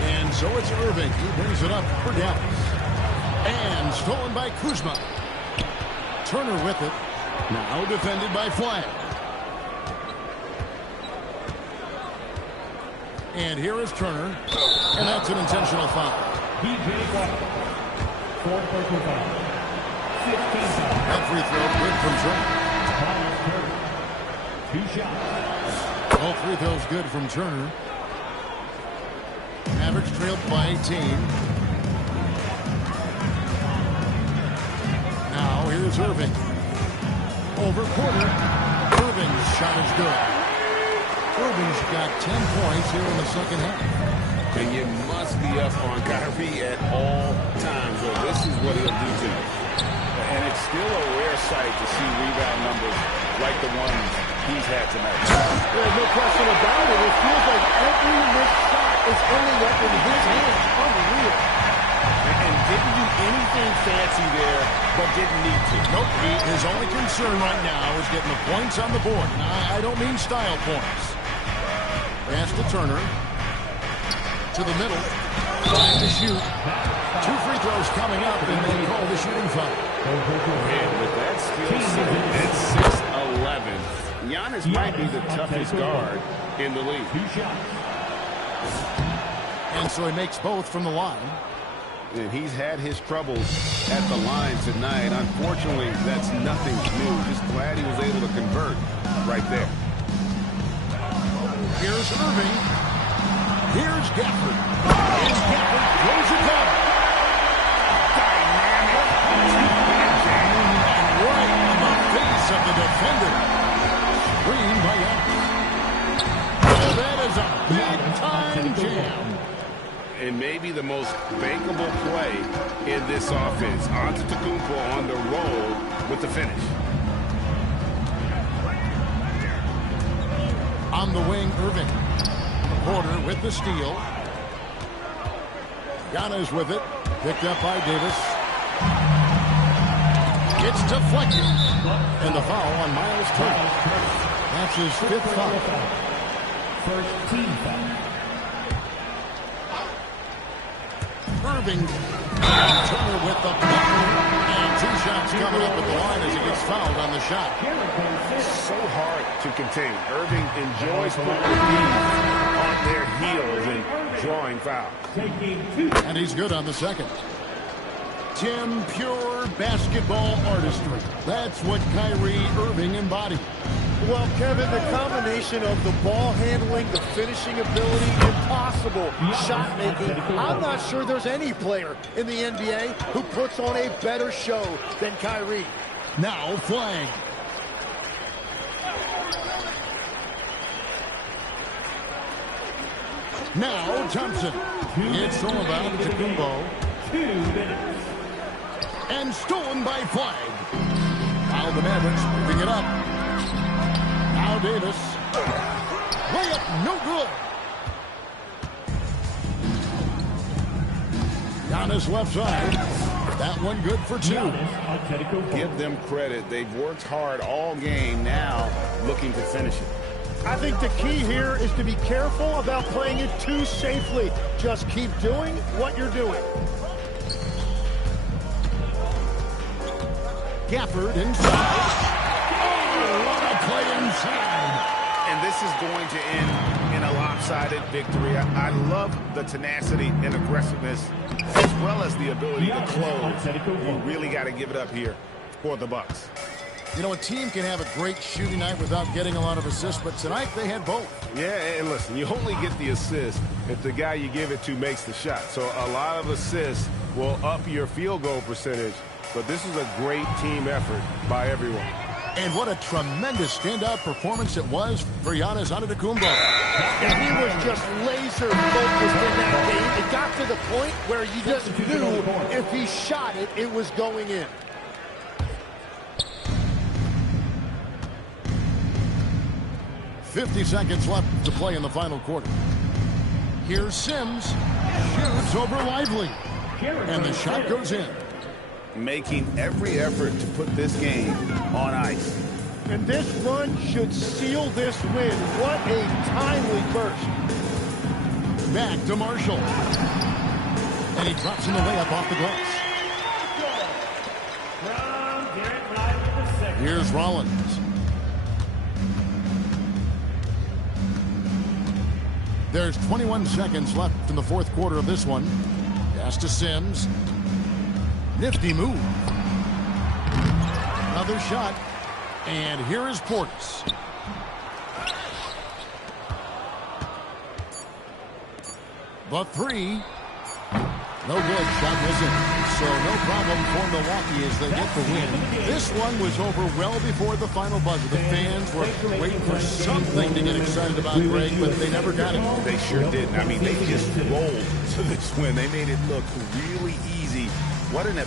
And so it's Irving. He brings it up for Dallas. And stolen by Kuzma. Turner with it. Now defended by Flag. And here is Turner. And that's an intentional foul. P.J. Walker. Fourth personal foul. 15 foul. That free throw good from Turner. 2 shots. All free throws good from Turner. Mavericks trailed by 18. Now here's Irving. Over Porter. Irving's shot is good. Irving's got 10 points here in the second half. And you must be up on Kyrie at all times, or this is what he'll do to you. And it's still a rare sight to see rebound numbers like the ones he's had tonight. There's no question about it. It feels like every missed shot is ending up in his hands. Unreal. And didn't do anything fancy there, but didn't need to. Nope, his only concern right now is getting the points on the board. And I don't mean style points. Pass to Turner. To the middle. Trying to shoot. 2 free throws coming up, and they call the shooting foul. And with that skill set at 6'11", Giannis might be the toughest guard in the league. 2 shots. And so he makes both from the line. And he's had his troubles at the line tonight. Unfortunately, that's nothing new. Just glad he was able to convert right there. Here's Irving. Here's Gafford. And Gafford throws it down. And right in the face of the defender. Screen by Giannis. Oh, that is a big-time jam. And maybe the most bankable play in this offense. Antetokounmpo on the roll with the finish. On the wing, Irving. Porter with the steal. Giannis with it. Picked up by Davis. It's deflected. And the foul on Miles Turner. That's his 5th foul. First team foul. Irving. Turner with the button. And 2 shots coming up at the line as he gets fouled on the shot. So hard to contain. Irving enjoys putting the team on their heels and drawing fouls. And he's good on the second. Tim, pure basketball artistry. That's what Kyrie Irving embodied. Well, Kevin, the combination of the ball handling, the finishing ability, impossible shot making. I'm not sure there's any player in the NBA who puts on a better show than Kyrie. Now flag. Now Thompson. It's all about Tacumbo. 2 minutes. And stolen by flag. Now the Mavericks moving it up. Now Davis. Layup, no good. Giannis left side. That one good for 2. Give them credit. They've worked hard all game, now looking to finish it. I think the key here is to be careful about playing it too safely. Just keep doing what you're doing. Gafford inside. Oh, what a play inside. And this is going to end in a lopsided victory. I love the tenacity and aggressiveness as well as the ability to close. You really got to give it up here for the Bucks. You know, a team can have a great shooting night without getting a lot of assists, but tonight they had both. Yeah, and listen, you only get the assist if the guy you give it to makes the shot. So a lot of assists will up your field goal percentage, but this is a great team effort by everyone. And what a tremendous standout performance it was for Giannis Antetokounmpo. And he was just laser focused in that game. It got to the point where you just knew if he shot it, it was going in. .50 seconds left to play in the final quarter. Here's Sims. Shoots over Lively. And the shot goes in. Making every effort to put this game on ice. And this run should seal this win. What a timely burst. Back to Marshall. And he drops in the layup off the glass. Here's Rollins. There's 21 seconds left in the 4th quarter of this one. Pass to Sims. Nifty move. Another shot. And here is Portis. The 3. No good. Shot missing. So no problem for Milwaukee as they get the win. This one was over well before the final buzzer. The fans were waiting for something to get excited about, Greg, but they never got it. They sure didn't. I mean, they just rolled to this win. They made it look really easy. What an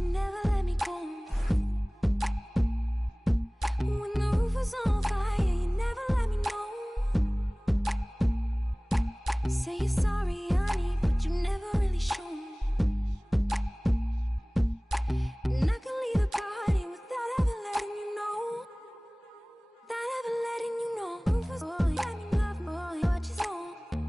Never let me go. When the roof was on fire, you never let me know. Say you're sorry, honey, but you never really show. And I can leave the party without ever letting you know. Without ever letting you know. Roof was on, let me love, boy, what you saw.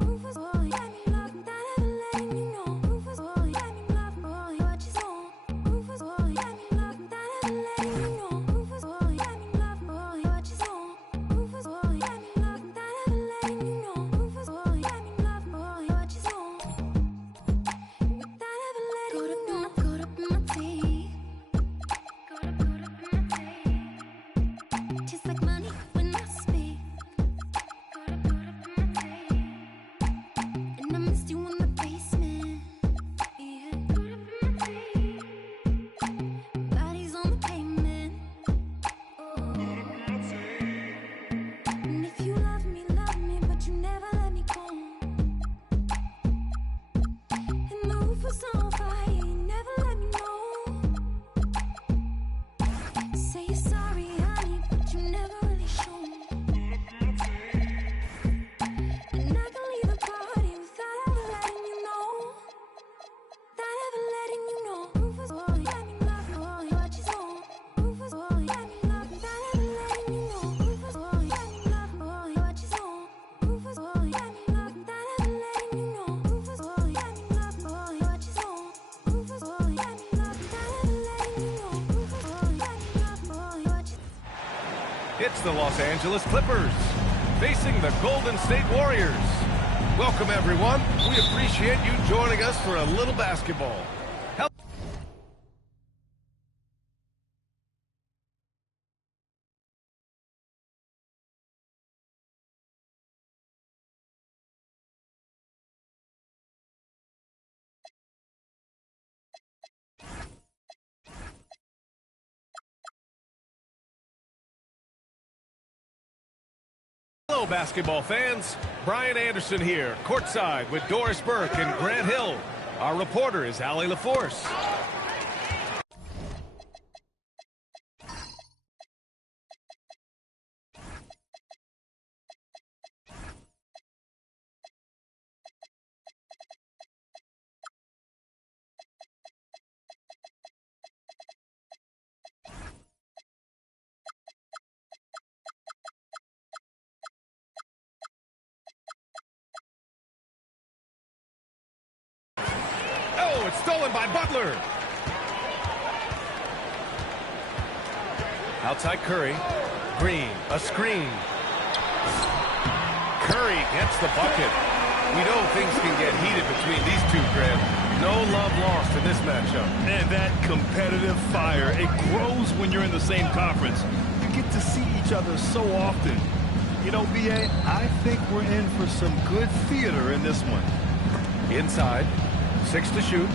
Roof was on, let me love, without ever letting you know. Roof was on, let me love, boy, what you saw. Roof was on, let me love, without ever letting you know. Roof was on, let me love, boy, what you saw. Roof was on, let me love, without ever letting you know. Roof was on, let me love, boy, what you saw. Without ever letting you know. Caught up in my teeth. Caught up in my teeth. Just like money when I speak. Caught up in my teeth. And I missed you in the basement. Yeah. Caught up in my teeth. Bodies on the pavement. Oh. And if you love me, but you never let me go. And the roof was on fire, you never let me know. Say you're sorry, honey, but you never really show. And I can leave the party without ever letting you know. Without ever letting you know. Roof was on, let me love, boy, what you saw. Roof was on, let me love, without ever letting you know. Roof was on, let me love, boy, what you saw. Roof was on, let me love, without ever letting you know. Roof was on, let me love, boy, what you saw. Roof was on, let me love, without ever letting you know. Roof was on, let me love, boy, what you. It's the Los Angeles Clippers facing the Golden State Warriors. Welcome, everyone. We appreciate you joining us for a little basketball. Hello, basketball fans. Brian Anderson here, courtside with Doris Burke and Grant Hill. Our reporter is Allie LaForce. Oh, it's stolen by Butler. Outside Curry. Green, a screen. Curry gets the bucket. We know things can get heated between these two, Grant. No love lost in this matchup. And that competitive fire, it grows when you're in the same conference. You get to see each other so often. You know, B.A., I think we're in for some good theater in this one. Inside, 6 to shoot.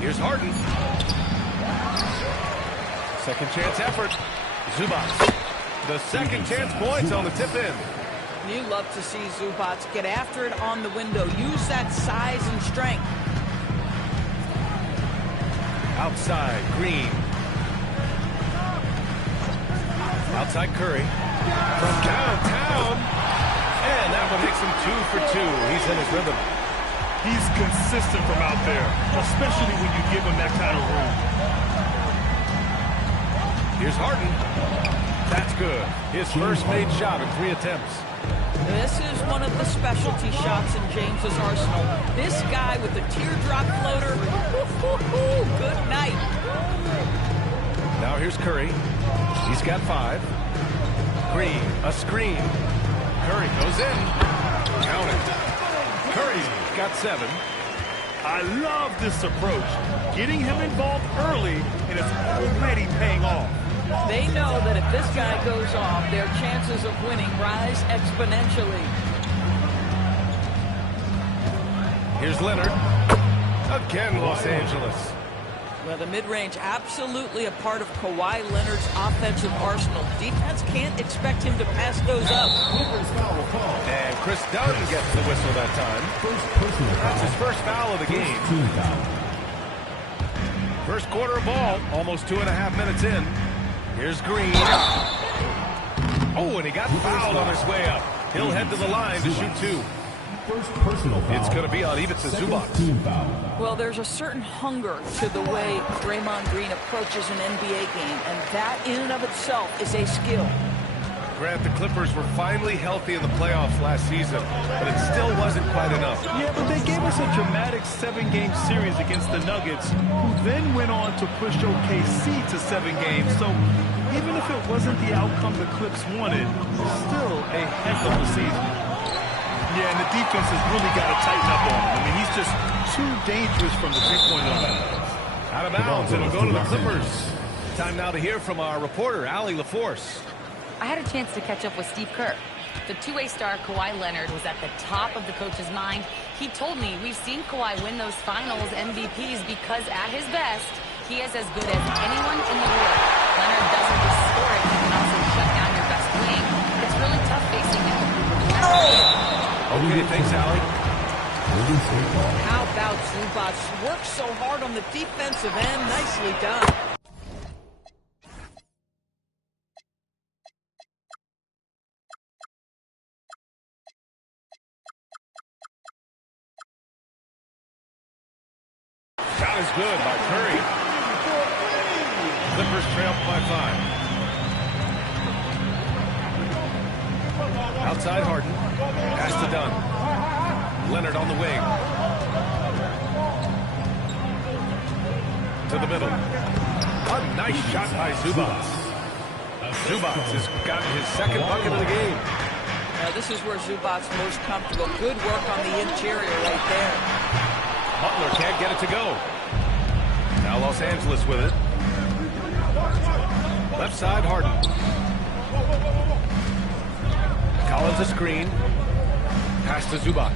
Here's Harden. Second chance effort. Zubac. The second chance points on the tip in. You love to see Zubac get after it on the window. Use that size and strength. Outside, Green. Outside Curry. From downtown. And that one makes him 2 for 2. He's in his rhythm. He's consistent from out there, especially when you give him that kind of room. Here's Harden. That's good. His first made shot in 3 attempts. This is one of the specialty shots in James's arsenal. This guy with the teardrop floater. Good night. Now here's Curry. He's got 5. Green, a screen. Curry goes in. Count it. Curry's got 7. I love this approach. Getting him involved early, and it's already paying off. They know that if this guy goes off, their chances of winning rise exponentially. Here's Leonard. Again, Los Angeles. Well, the mid-range absolutely a part of Kawhi Leonard's offensive arsenal. Defense can't expect him to pass those up. And Chris Dunn gets the whistle that time. That's his first foul of the game. First quarter of ball, almost 2.5 minutes in. Here's Green. Oh, and he got fouled on his way up. He'll head to the line to shoot 2. First personal foul. It's going to be on Ivica Zubac. Well, there's a certain hunger to the way Draymond Green approaches an NBA game, and that in and of itself is a skill. Grant, the Clippers were finally healthy in the playoffs last season, but it still wasn't quite enough. Yeah, but they gave us a dramatic 7-game series against the Nuggets, who then went on to push OKC to 7 games. So even if it wasn't the outcome the Clips wanted, still a heck of a season. Yeah, and the defense has really got to tighten up on him. I mean, he's just too dangerous from the three-point line. Out of bounds, it'll go to the Clippers. Time now to hear from our reporter, Allie LaForce. I had a chance to catch up with Steve Kerr. The two-way star Kawhi Leonard was at the top of the coach's mind. He told me we've seen Kawhi win those finals MVPs because at his best, he is as good as anyone in the world. Leonard doesn't just score it, he can also shut down your best wing. It's really tough facing him. Okay, thanks, Allie. How about Zubac? Worked so hard on the defensive end. Nicely done. Shot is good by Curry. Clippers trail by 5. Outside Harden. Pass to Dunn. Leonard on the wing. To the middle. A nice shot by Zubac. Zubac has gotten his second bucket of the game. Now this is where Zubac's most comfortable. Good work on the interior right there. Butler can't get it to go. Now Los Angeles with it. Left side, Harden. Collins a screen. Pass to Zubac.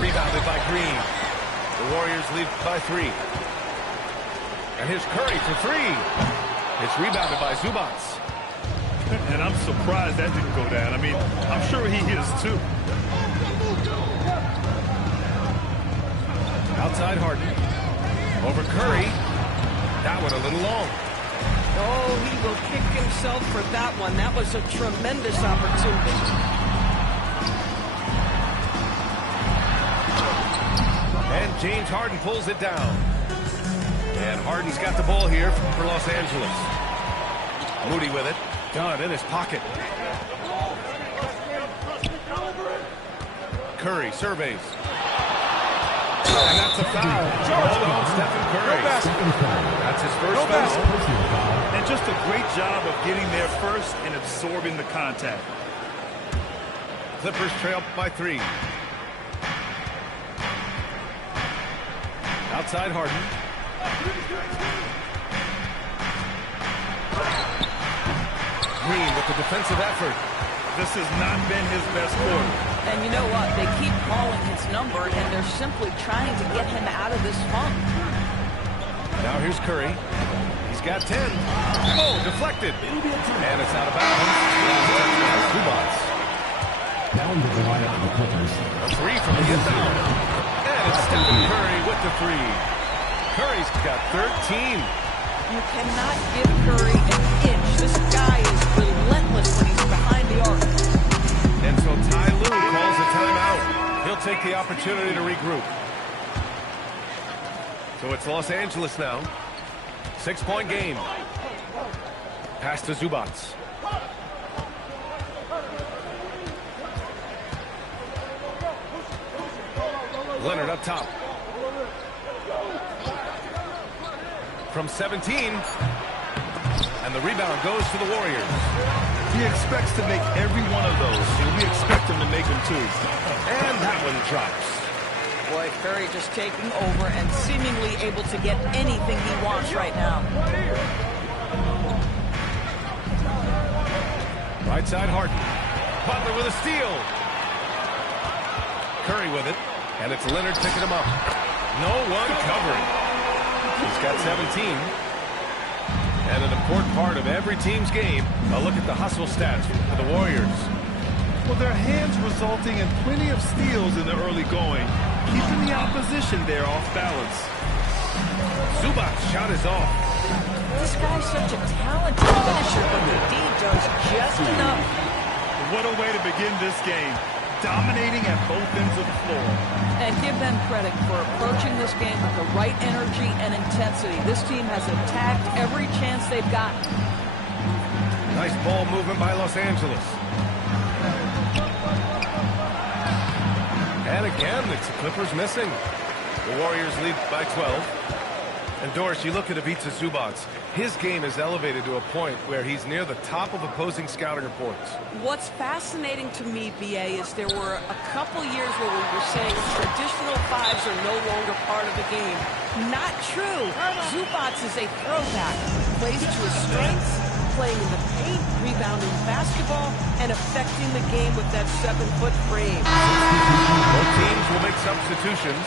Rebounded by Green. The Warriors lead by 3. And here's Curry for 3. It's rebounded by Zubac. And I'm surprised that didn't go down. I mean, I'm sure he is too. Outside Harden. Over Curry. That one a little long. Oh, he will kick himself for that one. That was a tremendous opportunity. And James Harden pulls it down. And Harden's got the ball here for Los Angeles. Moody with it. Dunn in his pocket. Curry surveys. And that's a foul. Hold on, Stephen Curry. That's his first foul. And just a great job of getting there first and absorbing the contact. Clippers trail by 3. Outside Harden. Green with the defensive effort. This has not been his best quarter. And you know what? They keep calling his number, and they're simply trying to get him out of this funk. Now here's Curry. He's got 10. Oh, deflected. And it's out of bounds. Zubac. Down to the line of the Clippers. A 3 from the inbound. And it's Stephen Curry with the 3. Curry's got 13. You cannot give Curry an inch. This guy is relentless when he's behind the arc. And so Ty Lue calls a timeout. He'll take the opportunity to regroup. So it's Los Angeles now. 6-point game. Pass to Zubac. Leonard up top. From 17. And the rebound goes to the Warriors. He expects to make every one of those, and we expect him to make them too. And that one drops. Boy, Curry just taking over and seemingly able to get anything he wants right now. Right side Harden. Butler with a steal. Curry with it. And it's Leonard picking him up. No one covering. He's got 17. And an important part of every team's game, a look at the hustle stats for the Warriors. Well, their hands resulting in plenty of steals in the early going, keeping the opposition there off balance. Zubac shot is off. This guy's such a talented finisher, but the D does just enough. What a way to begin this game. Dominating at both ends of the floor. And give them credit for approaching this game with the right energy and intensity. This team has attacked every chance they've gotten. Nice ball movement by Los Angeles. And again, it's the Clippers missing. The Warriors lead by 12. And Doris, you look at Ivica Zubac. His game is elevated to a point where he's near the top of opposing scouting reports. What's fascinating to me, BA, is there were a couple years where we were saying traditional fives are no longer part of the game. Not true. Zubac is a throwback. Plays to his strengths, playing in the paint, rebounding basketball, and affecting the game with that 7-foot frame. Both teams will make substitutions.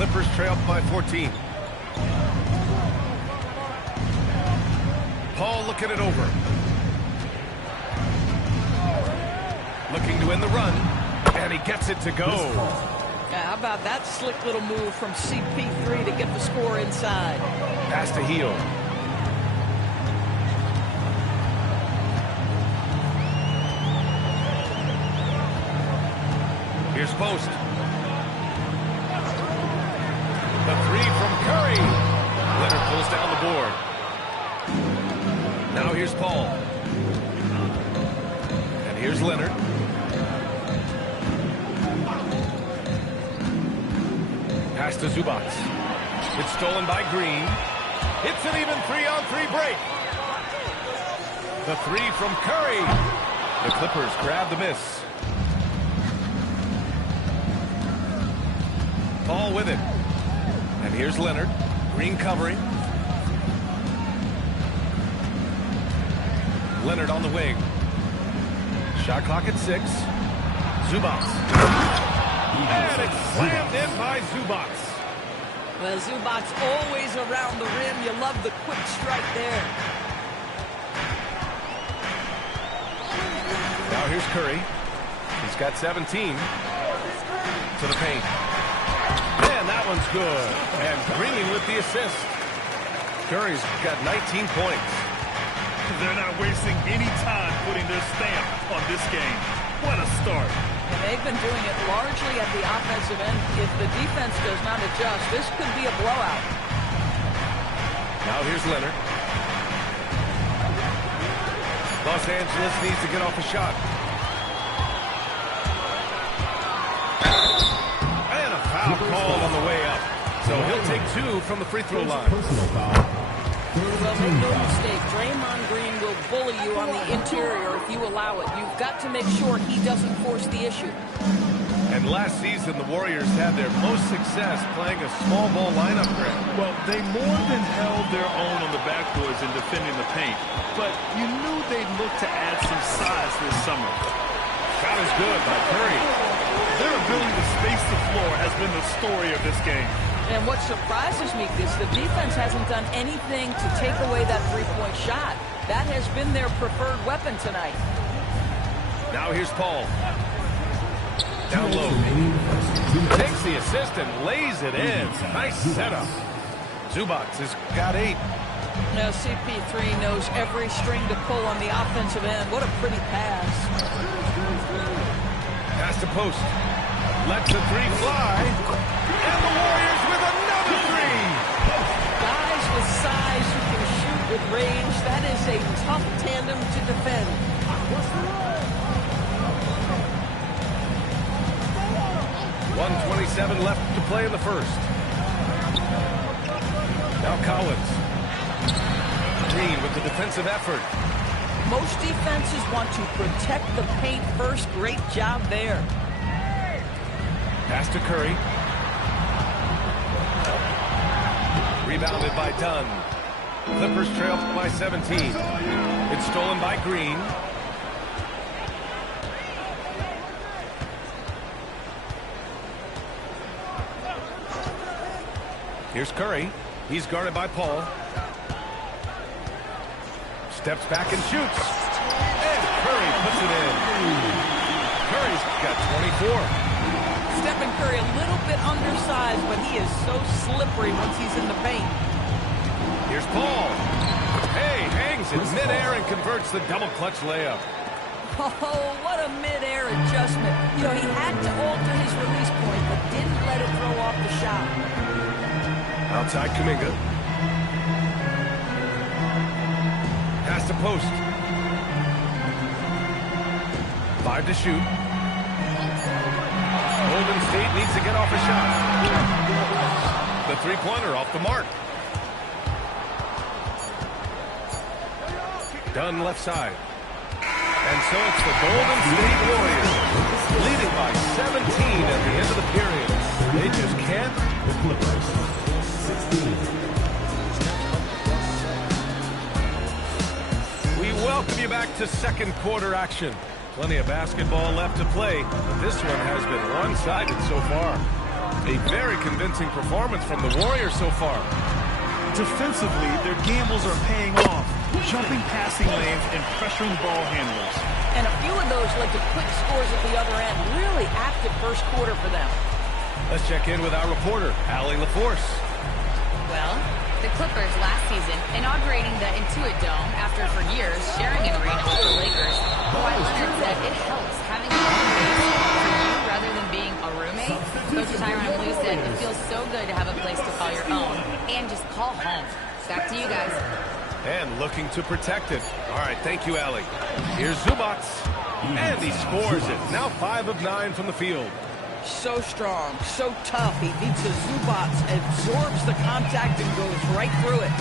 Clippers trail by 14. Paul looking it over. Looking to win the run. And he gets it to go. How about that slick little move from CP3 to get the score inside? Pass to Heel. Here's Post. The three from Curry. Leonard pulls down the board. Now here's Paul. And here's Leonard. Pass to Zubac. It's stolen by Green. It's an even 3-on-3 break. The three from Curry. The Clippers grab the miss. Paul with it. And here's Leonard. Green covering. Leonard on the wing. Shot clock at 6. Zubac. And it's slammed in by Zubac. Well, Zubac's always around the rim. You love the quick strike there. Now here's Curry. He's got 17. To the paint. And that one's good. And Green with the assist. Curry's got 19 points. They're not wasting any time putting their stamp on this game. What a start. And they've been doing it largely at the offensive end. If the defense does not adjust, this could be a blowout. Now here's Leonard. Los Angeles needs to get off a shot. And a foul called on the way up. So he'll take 2 from the free throw line. Well, make no mistake, Draymond Green will bully you on the interior if you allow it. You've got to make sure he doesn't force the issue. And last season, the Warriors had their most success playing a small ball lineup grab. Well, they more than held their own on the backboards in defending the paint. But you knew they'd look to add some size this summer. Shot is good by Curry. Their ability to space the floor has been the story of this game. And what surprises me is the defense hasn't done anything to take away that three-point shot. That has been their preferred weapon tonight. Now here's Paul. Down low. Takes the assist and lays it in. Nice setup. Zubac has got 8. Now CP3 knows every string to pull on the offensive end. What a pretty pass. Pass to Post. Lets the three fly. And the Warriors with another 3. Guys with size who can shoot with range. That is a tough tandem to defend. 1:27 left to play in the first. Now Collins. Green with the defensive effort. Most defenses want to protect the paint first. Great job there. Pass to Curry. Rebounded by Dunn. Clippers trail by 17. It's stolen by Green. Here's Curry. He's guarded by Paul. Steps back and shoots. And Curry puts it in. Curry's got 24. Stephen Curry a little bit undersized, but he is so slippery once he's in the paint. Here's Paul. Hey, hangs in midair and converts the double clutch layup. Oh, what a mid-air adjustment. You know, he had to alter his release point, but didn't let it throw off the shot. Outside Kuminga. Pass to post. 5 to shoot. Golden State needs to get off a shot. The three-pointer off the mark. Dunn left side. And so it's the Golden State Warriors leading by 17 at the end of the period. They just can't. The Clippers, 16. We welcome you back to second quarter action. Plenty of basketball left to play, but this one has been one-sided so far. A very convincing performance from the Warriors so far. Defensively, their gambles are paying off, jumping passing lanes and pressuring ball handlers. And a few of those led to quick scores at the other end. Really active first quarter for them. Let's check in with our reporter, Allie LaForce. Well, the Clippers last season inaugurating the Intuit Dome after for years sharing an arena with the Lakers. Kawhi Leonard said it helps having a home base for you rather than being a roommate. Coach Tyronn Lue said it feels so good to have a place to call your own and just call home. Back to you guys. And looking to protect it. All right, thank you, Allie. Here's Zubac. And he scores it. Now 5 of 9 from the field. So strong, so tough. He beats the Zubac, absorbs the contact, and goes right through it.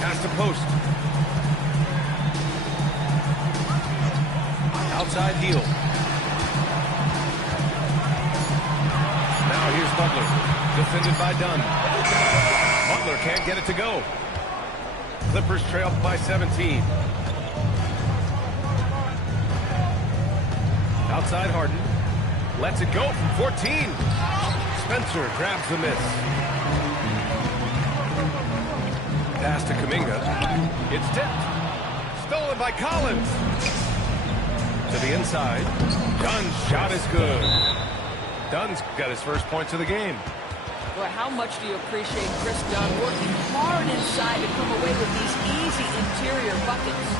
Pass to post. Outside heel. Now here's Butler. Defended by Dunn. Butler can't get it to go. Clippers trail by 17. Outside Harden. Lets it go from 14. Spencer grabs the miss. Pass to Kuminga. It's tipped. Stolen by Collins. To the inside. Dunn's shot is good. Dunn's got his first points of the game. Boy, how much do you appreciate Chris Dunn working hard inside to come away with these easy interior buckets?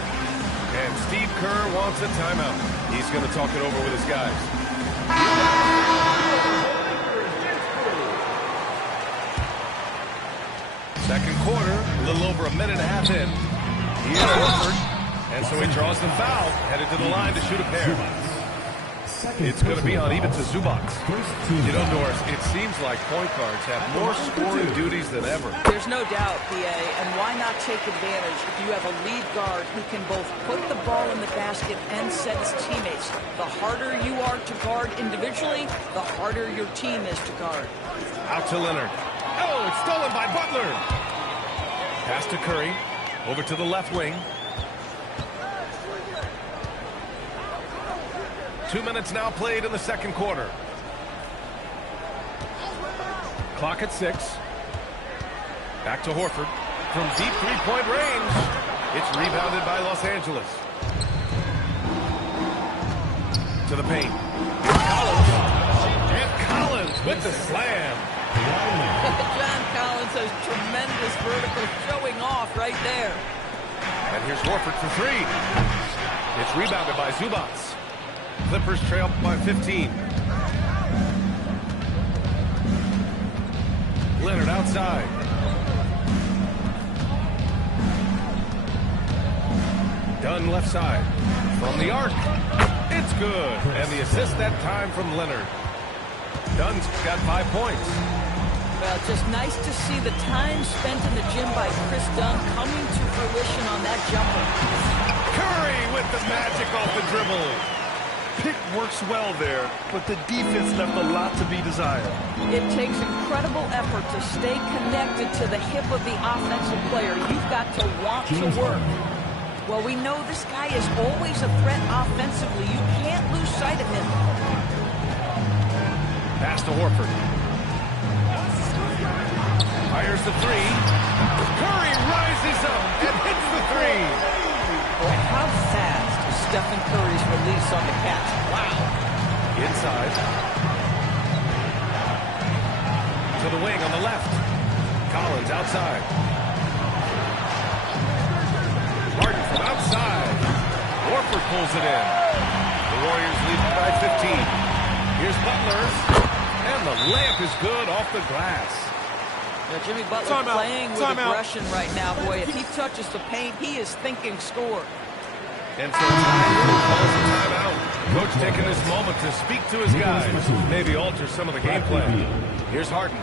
And Steve Kerr wants a timeout. He's going to talk it over with his guys. Second quarter, a little over a minute and a half in. He is Horford, and so he draws the foul, headed to the line to shoot a pair. It's going to be on even to Zubac. You know, Doris, it seems like point guards have more scoring duties than ever. There's no doubt, BA, and why not take advantage if you have a lead guard who can both put the ball in the basket and set his teammates. The harder you are to guard individually, the harder your team is to guard. Out to Leonard. Oh, it's stolen by Butler. Pass to Curry. Over to the left wing. 2 minutes now played in the second quarter. Clock at 6. Back to Horford. From deep three-point range. It's rebounded by Los Angeles. To the paint. Collins. And Collins with the slam. John Collins has tremendous vertical showing off right there. And here's Horford for 3. It's rebounded by Zubac. Clippers trail by 15. Leonard outside. Dunn left side. From the arc. It's good. And the assist that time from Leonard. Dunn's got 5 points. Well, just nice to see the time spent in the gym by Chris Dunn coming to fruition on that jumper. Curry with the magic off the dribble. Pick works well there, but the defense left a lot to be desired. It takes incredible effort to stay connected to the hip of the offensive player. You've got to want to work. Well, we know this guy is always a threat offensively. You can't lose sight of him. Pass to Horford. Fires the 3. Curry rises up and hits the 3. Boy, how fast is Stephen Curry's release on the catch. Wow. Inside. To the wing on the left. Collins outside. Harden from outside. Horford pulls it in. The Warriors lead by 15. Here's Butler. And the layup is good off the glass. Yeah, Jimmy Butler playing with aggression right now. Boy, if he touches the paint, he is thinking score. And so calls a timeout. Coach taking this moment to speak to his guys. Maybe alter some of the game plan. Here's Harden.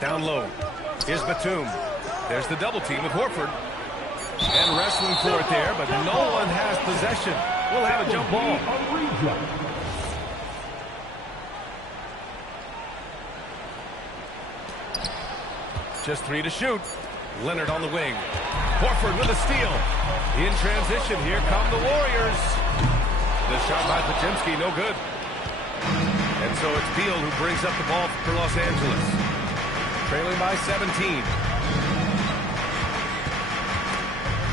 Down low. Here's Batum. There's the double team with Horford. And wrestling for it there, but no one has possession. We'll have a jump ball. Just 3 to shoot. Leonard on the wing. Horford with a steal. In transition, here come the Warriors. The shot by Pajemski, no good. And so it's Beal who brings up the ball for Los Angeles. Trailing by 17.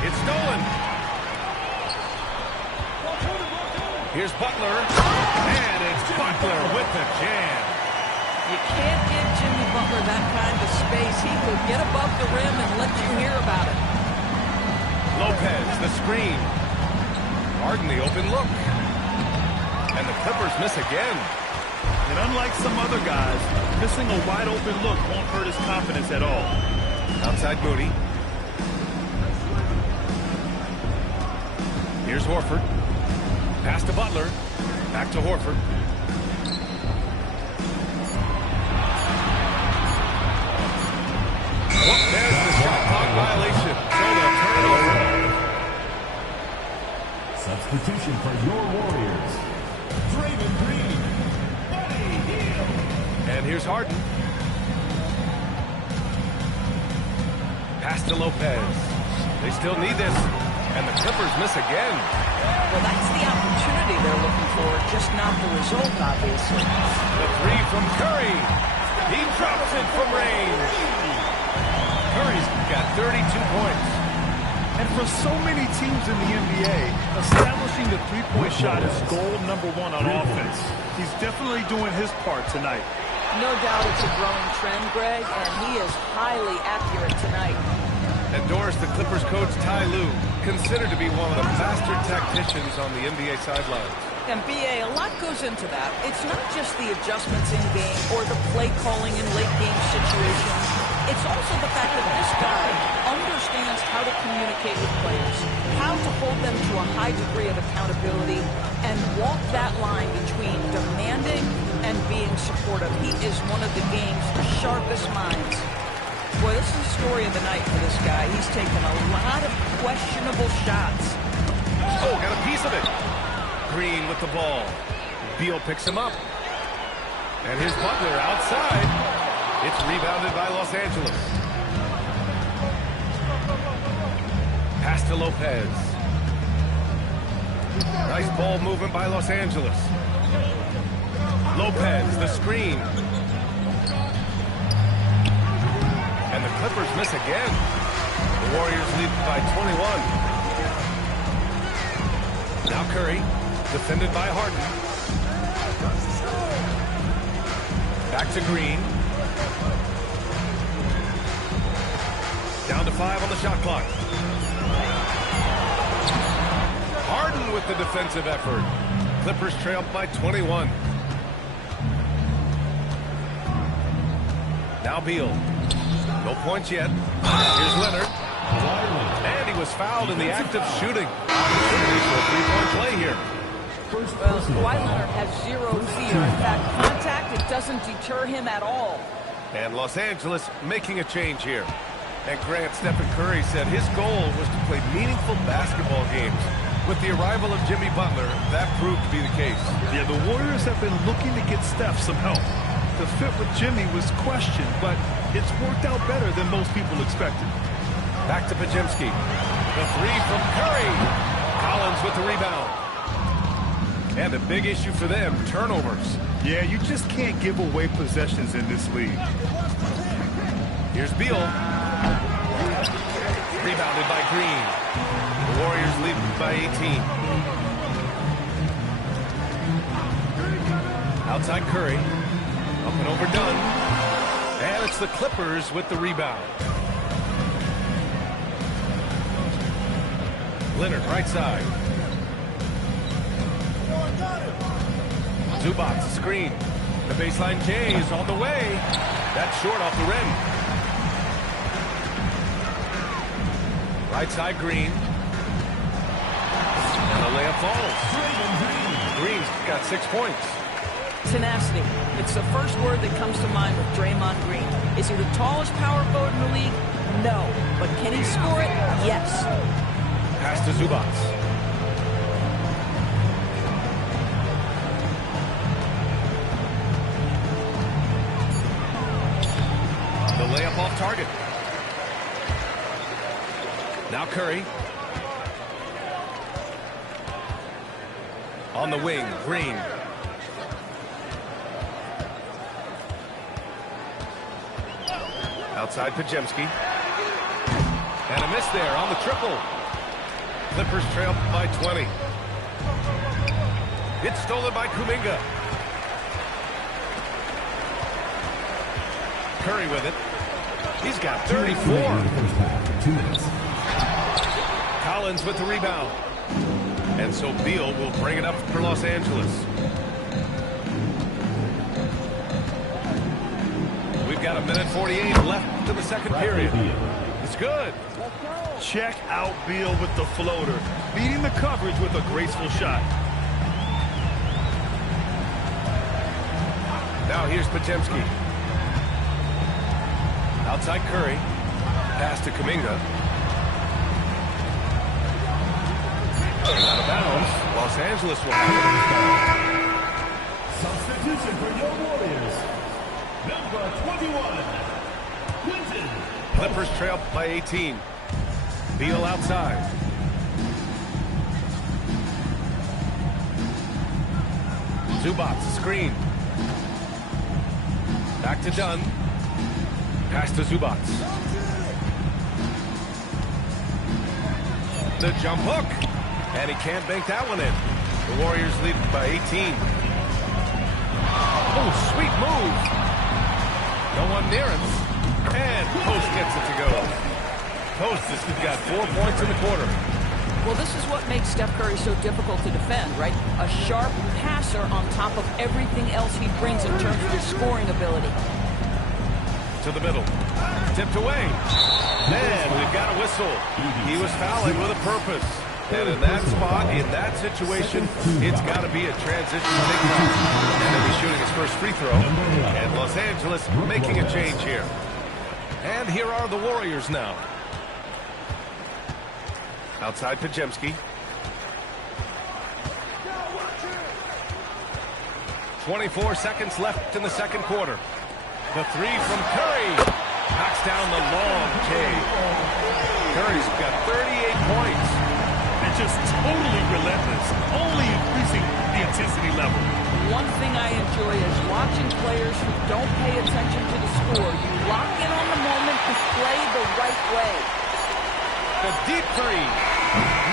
It's stolen. Here's Butler. And it's Butler with the jam. You can't give Jimmy Butler that kind of space. He will get above the rim and let you hear about it. Lopez, the screen. Harden, the open look. And the Clippers miss again. And unlike some other guys, missing a wide-open look won't hurt his confidence at all. Outside Moody. Here's Horford. Pass to Butler. Back to Horford. Oh, there's the shot clock violation. So the turnover. Substitution for your Warriors. Draymond Green. And here's Harden. Pass to Lopez. They still need this. And the Clippers miss again. Well, that's the opportunity they're looking for, just not the result, obviously. The three from Curry. He drops it from range. Curry's got 32 points. And for so many teams in the NBA, establishing the three-point shot is goal number 1 on offense. He's definitely doing his part tonight. No doubt it's a growing trend, Greg, and he is highly accurate tonight. And Doris, the Clippers coach Ty Lue, considered to be one of the master tacticians on the NBA sidelines. And BA, a lot goes into that. It's not just the adjustments in game or the play calling in late game situations. It's also the fact that this guy understands how to communicate with players, how to hold them to a high degree of accountability, and walk that line between demanding and being supportive. He is one of the game's sharpest minds. Boy, this is the story of the night for this guy. He's taken a lot of questionable shots. Oh, got a piece of it. Green with the ball. Beal picks him up. And here's Butler outside. It's rebounded by Los Angeles. Pass to Lopez. Nice ball movement by Los Angeles. Lopez, the screen. And the Clippers miss again. The Warriors lead by 21. Now Curry, defended by Harden. Back to Green. Down to 5 on the shot clock. Harden with the defensive effort. Clippers trail by 21. Now Beal. No points yet. Here's Leonard. And he was fouled in the act of shooting. Opportunity for a three-point play here. Well, Kawhi Leonard has zero fear. In fact, contact, it doesn't deter him at all. And Los Angeles making a change here. And Grant, Stephen Curry said his goal was to play meaningful basketball games. With the arrival of Jimmy Butler, that proved to be the case. Yeah, the Warriors have been looking to get Steph some help. The fit with Jimmy was questioned, but it's worked out better than most people expected. Back to Pajemski. The three from Curry. Collins with the rebound. And a big issue for them, turnovers. Yeah, you just can't give away possessions in this league. Here's Beal. Rebounded by Green. The Warriors lead by 18. Outside Curry. Up and over Dunn. And it's the Clippers with the rebound. Leonard, right side. Zubac, screen. The baseline J is on the way. That's short off the rim. Right side Green. And the layup falls. Green's got 6 points. Tenacity. It's the first word that comes to mind with Draymond Green. Is he the tallest power forward in the league? No. But can he score it? Yes. Pass to Zubac. The layup off target. Now Curry. On the wing, Green. Outside Pajemski. And a miss there on the triple. Clippers trail by 20. It's stolen by Kuminga. Curry with it. He's got 34. Collins with the rebound. And so Beal will bring it up for Los Angeles. We've got 1:48 left in the second period. It's good. Check out Beal with the floater, beating the coverage with a graceful shot. Now here's Pajemski. Outside Curry. Pass to Kuminga. And out of bounds. Los Angeles will have it. Substitution for your Warriors. Number 21, Quinton. Clippers trail by 18. Beal outside. Zubac, screen. Back to Dunn. Pass to Zubac. The jump hook. And he can't bank that one in. The Warriors lead by 18. Oh, sweet move. No one near him. And Post gets it to go. Post has got 4 points in the quarter. Well, this is what makes Steph Curry so difficult to defend, right? A sharp passer on top of everything else he brings in terms of his scoring ability. To the middle. Tipped away. And we've got a whistle. He was fouling with a purpose. And in that spot, in that situation, it's got to be a transition takedown. And he'll be shooting his first free throw. And Los Angeles making a change here. And here are the Warriors now. Outside Pajemski. 24 seconds left in the second quarter. The three from Curry. Knocks down the long J. Curry's got 38 points. They're just totally relentless, only increasing the intensity level. One thing I enjoy is watching players who don't pay attention to the score. You lock in on the moment to play the right way. The deep three.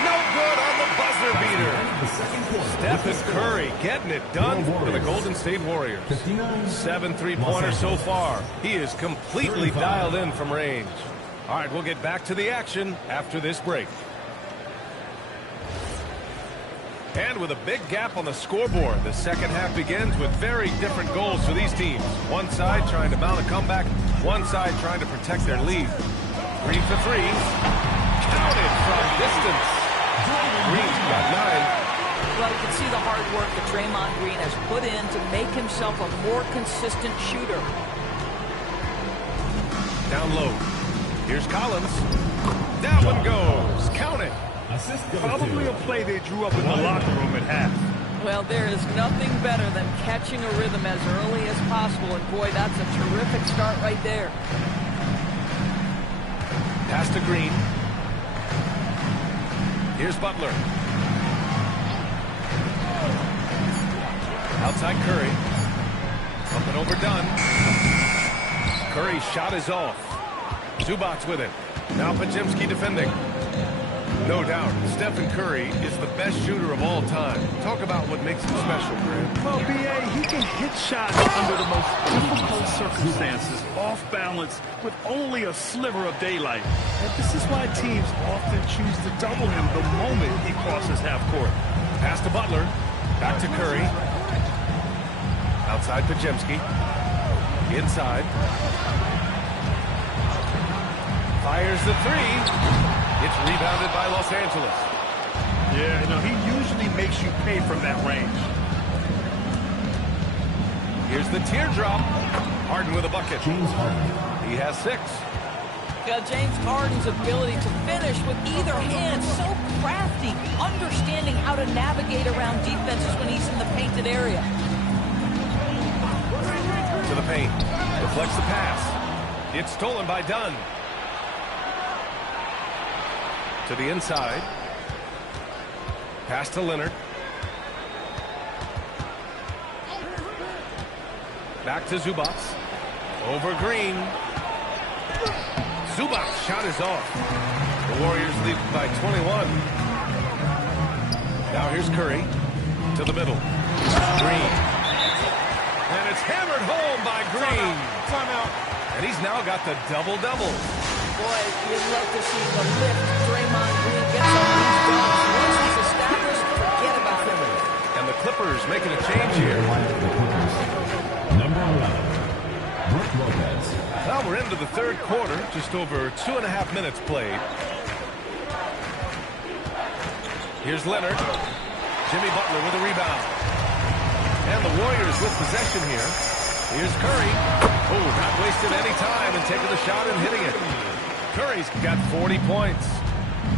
No good on the buzzer beater. Steph and Curry getting it done for the Golden State Warriors. 7 3-pointers so far. He is completely dialed in from range. All right, we'll get back to the action after this break. And with a big gap on the scoreboard, the second half begins with very different goals for these teams. One side trying to mount a comeback, one side trying to protect their lead. Green for three. Counted from distance. Green's got 9. Well, you can see the hard work that Draymond Green has put in to make himself a more consistent shooter. Down low. Here's Collins. That one goes. Count it. Probably a play they drew up in the locker room at half. Well, there is nothing better than catching a rhythm as early as possible, and boy, that's a terrific start right there. Pass to Green. Here's Butler. Outside Curry. Up and over Dunn. Curry's shot is off. Zubac with it. Now Pajemski defending. No doubt, Stephen Curry is the best shooter of all time. Talk about what makes him special, Grant. Well, B.A., he can hit shots under the most difficult circumstances, off balance, with only a sliver of daylight. And this is why teams often choose to double him the moment he crosses half court. Pass to Butler. Back to Curry. Outside Pajemski. Inside. Fires the three. It's rebounded by Los Angeles. Yeah, you know, he usually makes you pay from that range. Here's the teardrop. Harden with a bucket. James Harden. He has 6. Yeah, James Harden's ability to finish with either hand, so crafty, understanding how to navigate around defenses when he's in the painted area. To the paint. Deflects the pass. It's stolen by Dunn. To the inside. Pass to Leonard. Back to Zubac. Over Green. Zubac shot is off. The Warriors lead by 21. Now here's Curry. To the middle. Green. And it's hammered home by Green. Timeout. And he's now got the double-double. Boy, you'd love to see the lift Draymond Green gets on these dunks. Once he's established, forget about him. And the Clippers making a change here. Number 11, Brook Lopez. Well, we're into the third quarter. Just over 2.5 minutes played. Here's Leonard. Jimmy Butler with a rebound. And the Warriors with possession here. Here's Curry. Oh, not wasted any time and taking the shot and hitting it. Curry's got 40 points.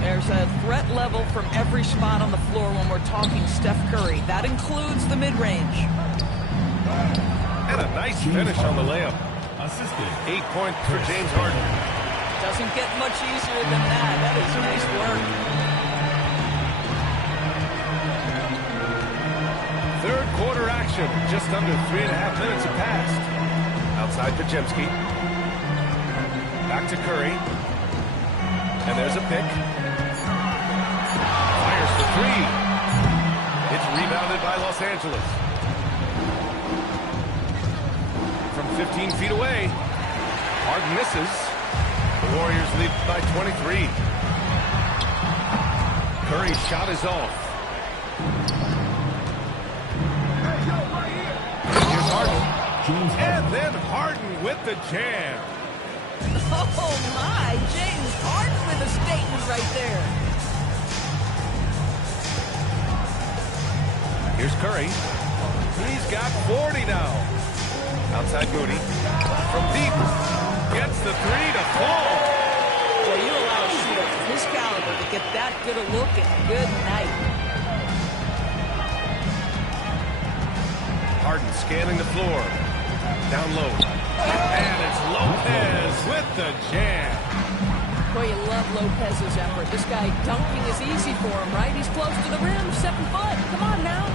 There's a threat level from every spot on the floor when we're talking Steph Curry. That includes the mid-range. And a nice finish on the layup. Assisted. 8 points for James Harden. Doesn't get much easier than that. That is nice work. Third quarter action. Just under 3.5 minutes have passed. Outside Pajemski. Back to Curry. And there's a pick. Fires for 3. It's rebounded by Los Angeles. From 15 feet away. Harden misses. The Warriors lead by 23. Curry's shot is off. Here's Harden. And then Harden with the jam. Oh, my. James Harden with a statement right there. Here's Curry. He's got 40 now. Outside Moody. From deep. Gets the 3 to fall. Well, you allow a shooter of his caliber to get that good a look and good night. Harden scanning the floor. Down low. And it's Lopez with the jam. Boy, you love Lopez's effort. This guy dunking is easy for him, right? He's close to the rim, 7 foot. Come on now.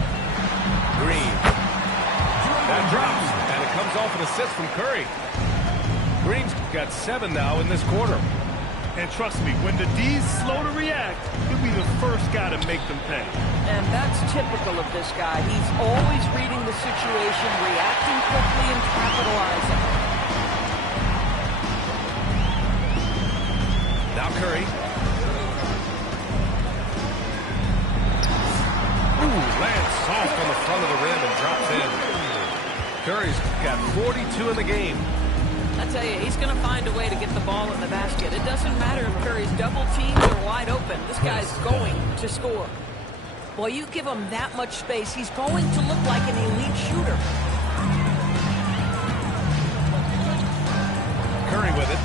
Green. That drops. And it comes off an assist from Curry. Green's got 7 now in this quarter. And trust me, when the D's slow to react, he'll be the first guy to make them pay. And that's typical of this guy. He's always reading the situation, reacting quickly, and capitalizing. Now Curry. Ooh, lands soft on the front of the rim and drops in. Curry's got 42 in the game. I tell you, he's going to find a way to get the ball in the basket. It doesn't matter if Curry's double teamed or wide open. This guy's going to score. Boy, you give him that much space, he's going to look like an elite shooter. Curry with it.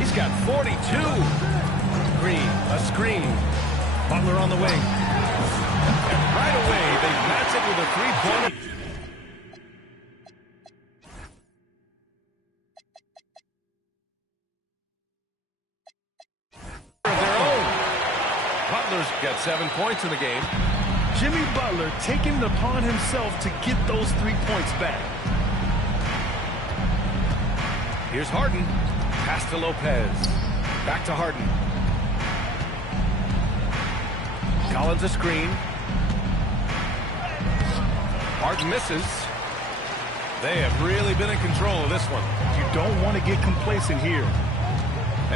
He's got 42. Green, a screen. Butler on the wing. And right away, they match it with a three-pointer. Of their own. Butler's got 7 points in the game. Jimmy Butler taking it upon himself to get those 3 points back. Here's Harden. Pass to Lopez. Back to Harden. Collins a screen. Harden misses. They have really been in control of this one. You don't want to get complacent here.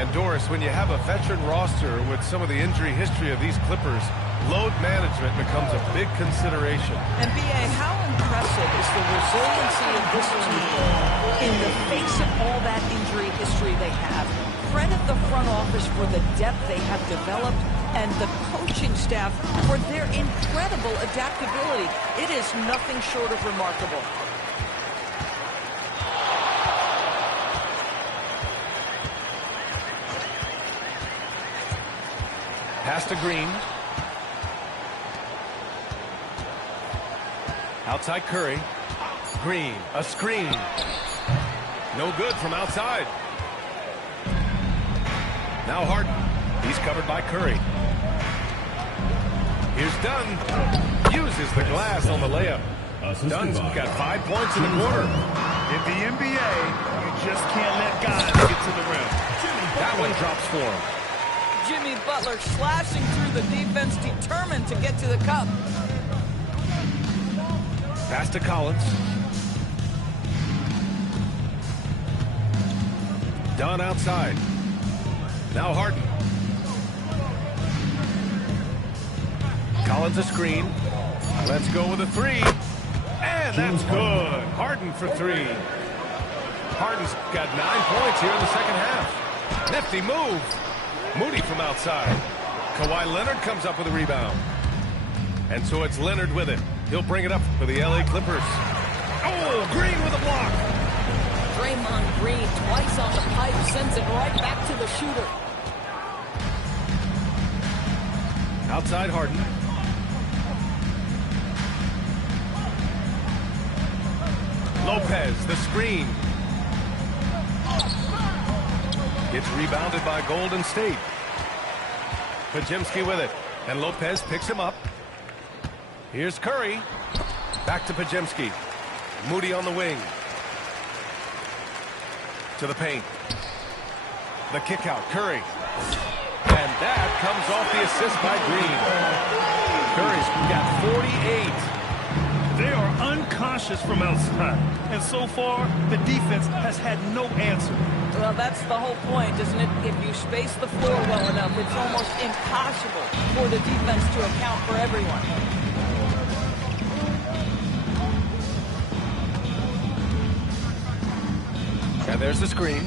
And Doris, when you have a veteran roster with some of the injury history of these Clippers, load management becomes a big consideration. And B.A., how impressive is the resiliency of this team in the face of all that injury history they have? Credit the front office for the depth they have developed and the coaching staff for their incredible adaptability. It is nothing short of remarkable. Pass to Green. Outside Curry. Green, a screen. No good from outside. Now Harden. He's covered by Curry. Here's Dunn. Uses the glass on the layup. Dunn's got 5 points in the quarter. In the NBA, you just can't let guys get to the rim. That one drops for him. Jimmy Butler slashing through the defense, determined to get to the cup. Pass to Collins. Dunn outside. Now Harden. Collins a screen. Let's go with a three. And that's good. Harden for three. Harden's got 9 points here in the second half. Nifty move. Moody from outside. Kawhi Leonard comes up with a rebound. And so it's Leonard with it. He'll bring it up for the LA Clippers. Oh, Green with a block. Draymond Green twice on the pipe, sends it right back to the shooter. Outside Harden. Lopez, the screen. It's rebounded by Golden State. Pajemski with it. And Lopez picks him up. Here's Curry. Back to Pajemski. Moody on the wing. To the paint. The kick out. Curry. And that comes off the assist by Green. Curry's got 48. They are unconscious from outside. And so far, the defense has had no answer. Well, that's the whole point, isn't it? If you space the floor well enough, it's almost impossible for the defense to account for everyone. And there's the screen.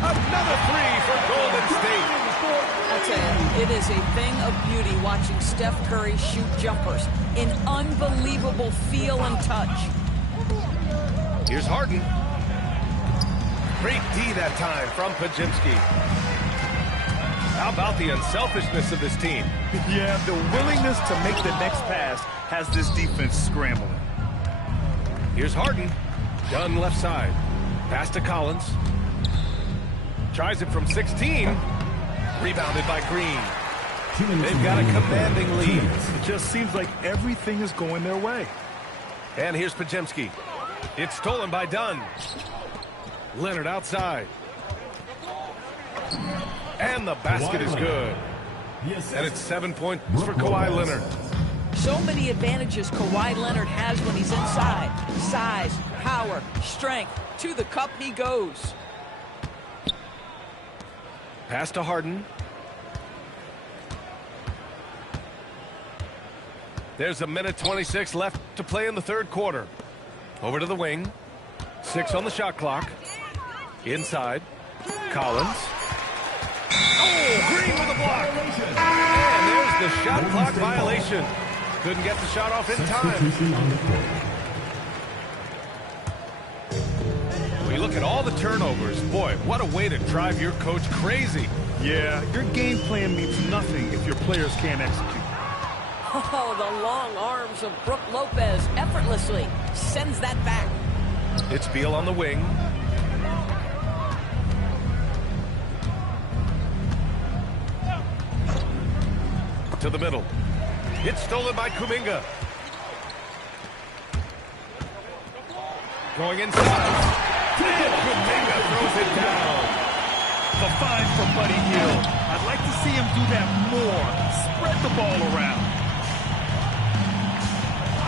Another three for Golden State. I'll tell you, it is a thing of beauty watching Steph Curry shoot jumpers. An unbelievable feel and touch. Here's Harden. Great D that time from Pajemski. How about the unselfishness of this team? Yeah, the willingness to make the next pass has this defense scrambling. Here's Harden. Dunn left side. Pass to Collins. Tries it from 16. Rebounded by Green. They've got a commanding lead. It just seems like everything is going their way. And here's Pajemski. It's stolen by Dunn. Leonard outside. And the basket is good. And it's 7 points for Kawhi Leonard. So many advantages Kawhi Leonard has when he's inside. Size, power, strength. To the cup he goes. Pass to Harden. There's a minute 26 left to play in the third quarter. Over to the wing. 6 on the shot clock. Inside. Collins. Oh, Green with a block. And there's the shot clock violation. Couldn't get the shot off in time. We look at all the turnovers. Boy, what a way to drive your coach crazy. Yeah, your game plan means nothing if your players can't execute. Oh, the long arms of Brook Lopez effortlessly sends that back. It's Beal on the wing. To the middle. It's stolen by Kuminga. Going inside. And Kuminga throws it down. The find for Buddy Hield. I'd like to see him do that more. Spread the ball around.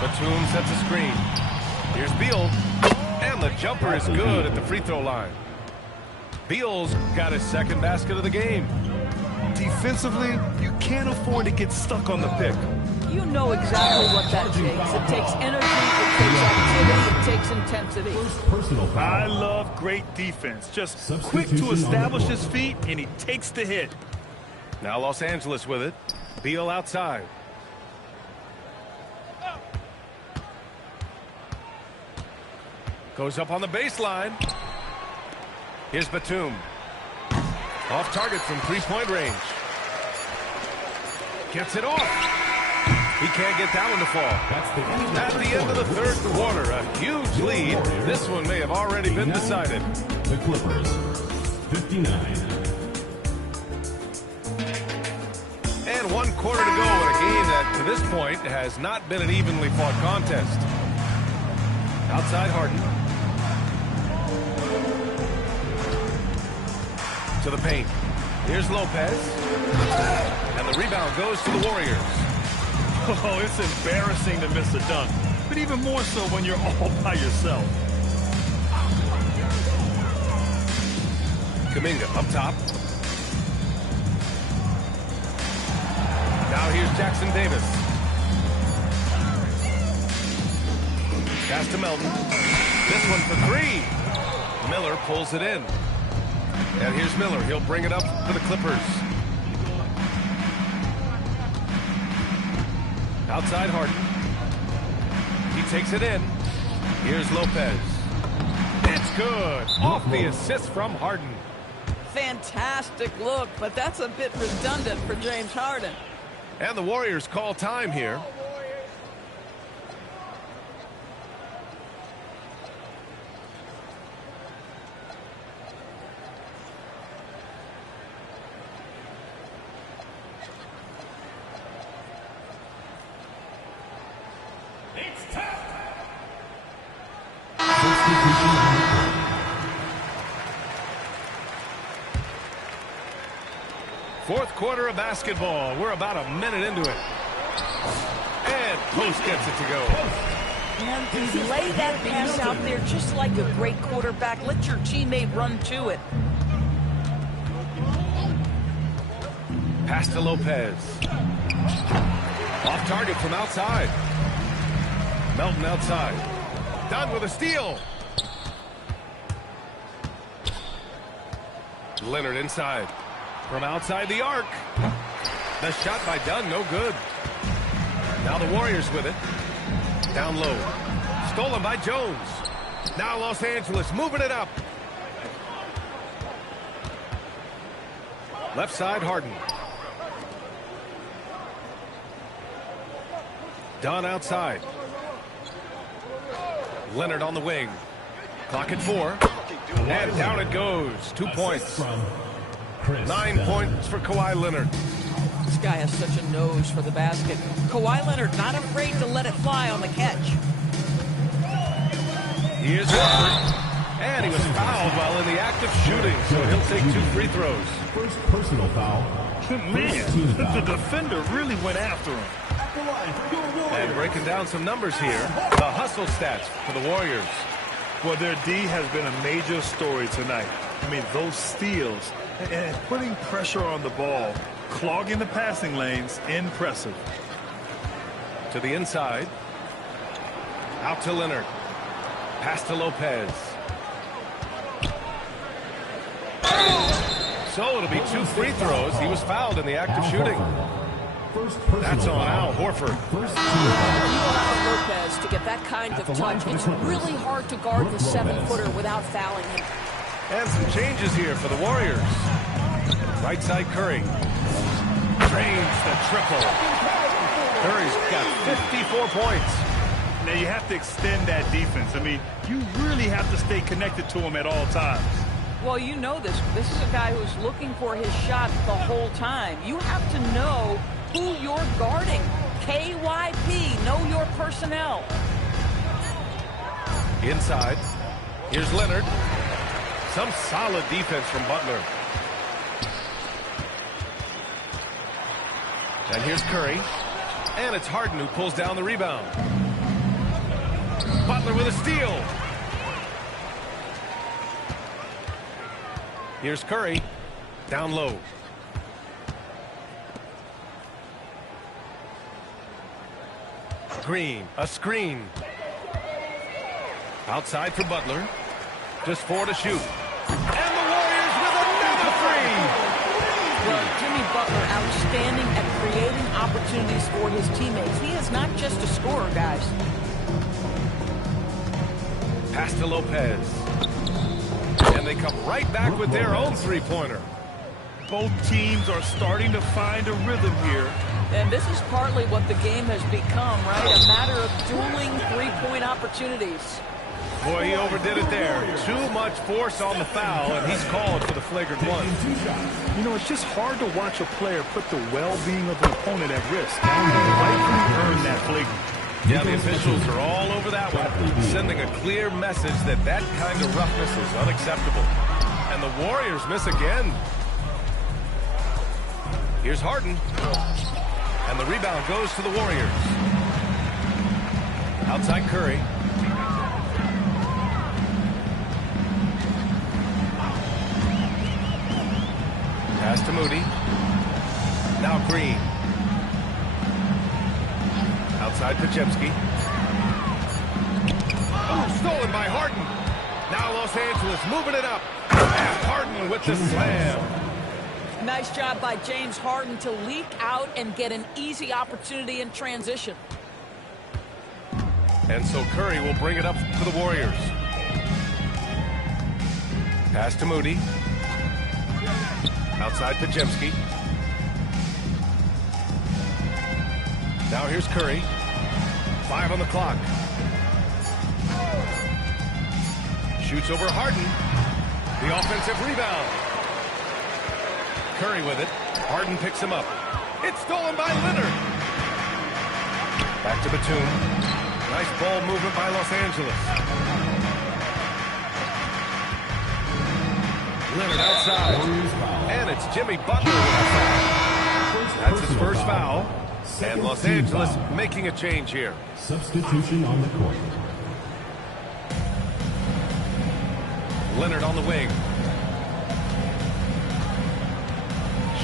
Batum sets a screen. Here's Beal. And the jumper is good at the free throw line. Beal's got his second basket of the game. Defensively, you can't afford to get stuck on the pick. You know exactly what that takes. It takes energy, it takes activity, it takes intensity. Personal foul. I love great defense. Just quick to establish his feet, and he takes the hit. Now Los Angeles with it. Beal outside. Goes up on the baseline. Here's Batum. Off target from three-point range. Gets it off. He can't get that one to fall. At the end of the third quarter, a huge lead. This one may have already been decided. The Clippers, 59. And 1 quarter to go in a game that, to this point, has not been an evenly fought contest. Outside Harden. To the paint. Here's Lopez. And the rebound goes to the Warriors. Oh, it's embarrassing to miss a dunk, but even more so when you're all by yourself. Kuminga up top. Now here's Jackson Davis. Pass to Melton. This one for three. Miller pulls it in. And here's Miller. He'll bring it up for the Clippers. Outside Harden. He takes it in. Here's Lopez. It's good. Off the assist from Harden. Fantastic look, but that's a bit redundant for James Harden. And the Warriors call time here. Fourth quarter of basketball. We're about a minute into it. And Post gets it to go. And you lay that pass out there just like a great quarterback. Let your teammate run to it. Pass to Lopez. Off target from outside. Melton outside. Dunn with a steal. Leonard inside. From outside the arc. The shot by Dunn, no good. Now the Warriors with it. Down low. Stolen by Jones. Now Los Angeles moving it up. Left side Harden. Dunn outside. Leonard on the wing. Clock at 4. And down it goes. 2 points. 9 points for Kawhi Leonard. This guy has such a nose for the basket. Kawhi Leonard not afraid to let it fly on the catch. Here's Horford. And he was fouled while in the act of shooting, so he'll take 2 free throws. First personal foul. Man, the defender really went after him. And breaking down some numbers here, the hustle stats for the Warriors. Well, their D has been a major story tonight. I mean, those steals and putting pressure on the ball, clogging the passing lanes, impressive. To the inside. Out to Leonard. Pass to Lopez. So it'll be 2 free throws. He was fouled in the act of shooting. That's on Al Horford. You allow Lopez to get that kind of touch. It's really hard to guard the 7-footer without fouling him. And some changes here for the Warriors. Right side Curry. Drains the triple. Curry's got 54 points. Now you have to extend that defense. I mean, you really have to stay connected to him at all times. Well, you know this. This is a guy who's looking for his shot the whole time. You have to know who you're guarding. KYP, know your personnel. Inside. Here's Leonard. Some solid defense from Butler. And here's Curry. And it's Harden who pulls down the rebound. Butler with a steal. Here's Curry. Down low. Green, a screen. Outside for Butler. Just 4 to shoot. And the Warriors with another three. Well, Jimmy Butler outstanding at creating opportunities for his teammates. He is not just a scorer, guys. Pass to Lopez. And they come right back with their own three-pointer. Both teams are starting to find a rhythm here. And this is partly what the game has become, right? A matter of dueling three-point opportunities. Boy, he overdid it there. Too much force on the foul, and he's called for the flagrant one. You know, it's just hard to watch a player put the well-being of an opponent at risk. Rightfully earned that flagrant. Yeah, the officials are all over that one, sending a clear message that that kind of roughness is unacceptable. And the Warriors miss again. Here's Harden. And the rebound goes to the Warriors. Outside Curry. Pass to Moody. Now Green. Outside Podziemski. Oh, stolen by Harden. Now Los Angeles moving it up. And Harden with the slam. Nice job by James Harden to leak out and get an easy opportunity in transition. And so Curry will bring it up for the Warriors. Pass to Moody. Outside Podziemski. Now here's Curry. 5 on the clock. Shoots over Harden. The offensive rebound. Curry with it. Harden picks him up. It's stolen by Leonard. Back to Batum. Nice ball movement by Los Angeles. Leonard outside. And it's Jimmy Butler with a foul. That's his first foul. And Los Angeles making a change here. Substitution on the court. Leonard on the wing.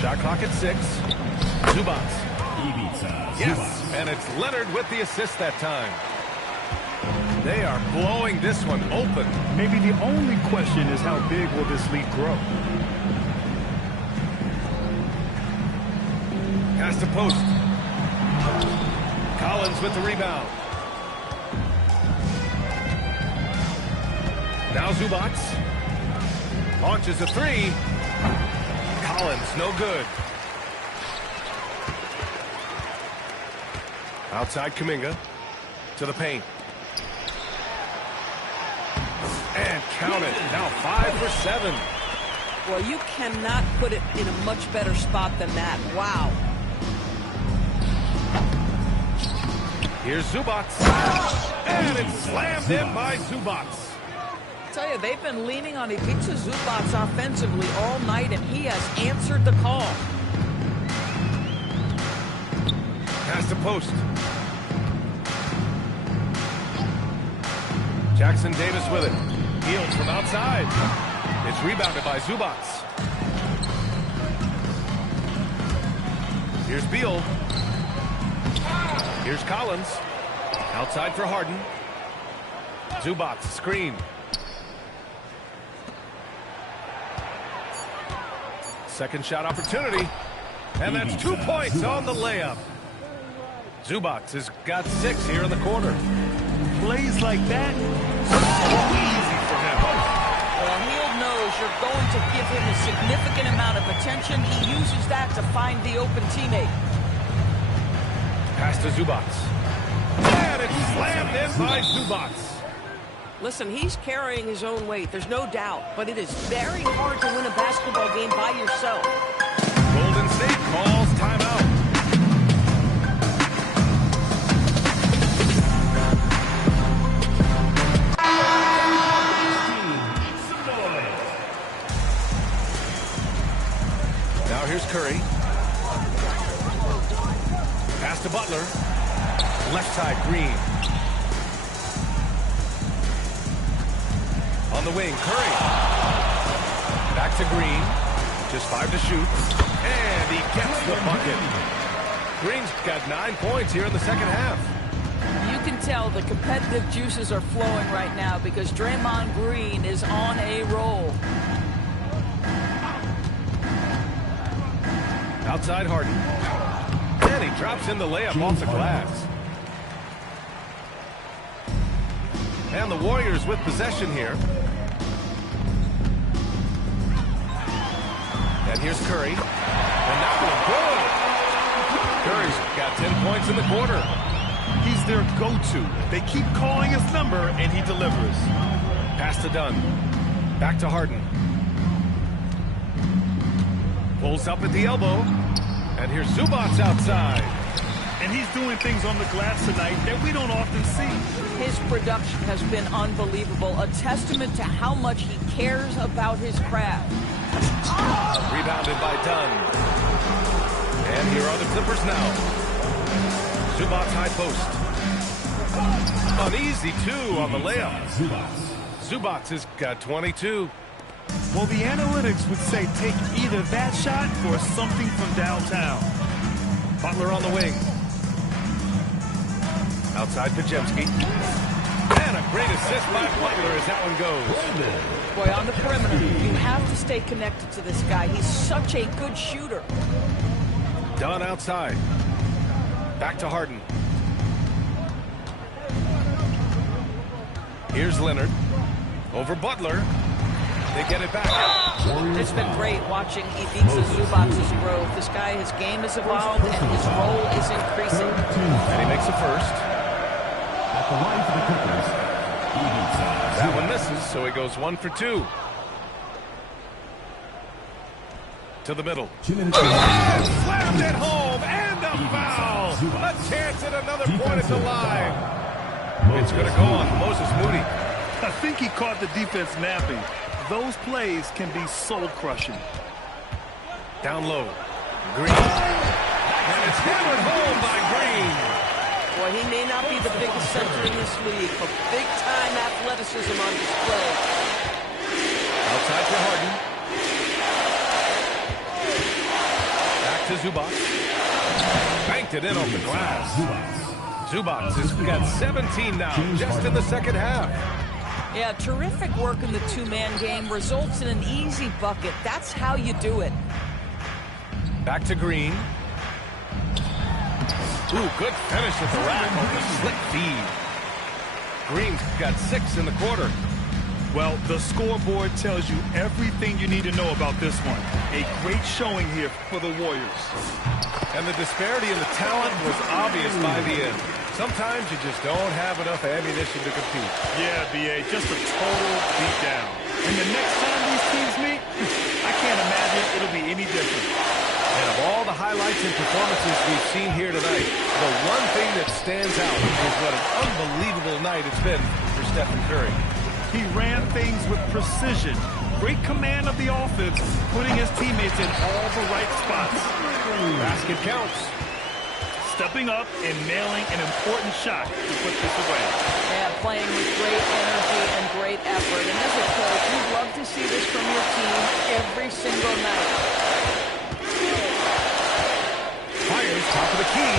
Shot clock at 6. Zubac. Yes, and it's Leonard with the assist that time. They are blowing this one open. Maybe the only question is how big will this lead grow? Pass to post. Collins with the rebound. Now Zubac. Launches a three. Collins, no good. Outside Kuminga. To the paint. And count it. Now 5 for 7. Well, you cannot put it in a much better spot than that. Wow. Here's Zubac. And it's slammed in by Zubac. I tell you, they've been leaning on Ivica Zubac offensively all night, and he has answered the call. Pass to post. Jackson Davis with it. Healed from outside. It's rebounded by Zubac. Here's Beal. Here's Collins. Outside for Harden. Zubac screen. Second shot opportunity. And that's 2 points on the layup. Zubac has got 6 here in the quarter. Plays like that, so easy for him. Well, Hield knows you're going to give him a significant amount of attention. He uses that to find the open teammate. Pass to Zubac. And it's slammed in by Zubac. Listen, he's carrying his own weight, there's no doubt, but it is very hard to win a basketball game by yourself. Golden State calls timeout. Now here's Curry. Pass to Butler. Left side, Green. On the wing, Curry. Back to Green. Just 5 to shoot. And he gets the bucket. Green's got 9 points here in the second half. You can tell the competitive juices are flowing right now because Draymond Green is on a roll. Outside Harden. And he drops in the layup off the glass. And the Warriors with possession here. And here's Curry. And now good. Curry's got 10 points in the quarter. He's their go-to. They keep calling his number, and he delivers. Pass to Dunn. Back to Harden. Pulls up at the elbow. And here's Zubats outside. And he's doing things on the glass tonight that we don't often see. His production has been unbelievable, a testament to how much he cares about his craft. Rebounded by Dunn. And here are the Clippers now. Zubats high post. Uneasy, too, on the layup. Zubats has got 22. Well, the analytics would say take either that shot or something from downtown. Butler on the wing. Outside Pajemski. And a great assist by Butler as that one goes. Boy, on the perimeter, you have to stay connected to this guy. He's such a good shooter. Dunn outside. Back to Harden. Here's Leonard. Over Butler. They get it back. It's been great watching Ivica Zubats' growth. This guy, his game has evolved, and his role is increasing. And he makes the first. At the line for the Clippers, that one misses, so he goes 1 for 2. To the middle. 2 minutes. Slammed it home, and a foul. A chance at another point at the line. It's going to go on Moses Moody. I think he caught the defense napping. Those plays can be soul-crushing. Down low. Green. And it's hammered home by Green. Boy, he may not be the biggest center in this league, but big-time athleticism on display. Outside for Harden. Back to Zubats. Banked it in off the glass. Zubats has got 17 now, just in the second half. Yeah, terrific work in the two-man game results in an easy bucket. That's how you do it. Back to Green. Ooh, good finish with the rack on the slick feed. Green's got 6 in the quarter. Well, the scoreboard tells you everything you need to know about this one. A great showing here for the Warriors. And the disparity in the talent was obvious by the end. Sometimes you just don't have enough ammunition to compete. Yeah, B.A., just a total beatdown. And the next time these teams meet, I can't imagine it'll be any different. And of all the highlights and performances we've seen here tonight, the one thing that stands out is what an unbelievable night it's been for Stephen Curry. He ran things with precision, great command of the offense, putting his teammates in all the right spots. Basket counts. Stepping up and nailing an important shot to put this away. Yeah, playing with great energy and great effort. And as a coach, you'd love to see this from your team every single night. Fires top of the key.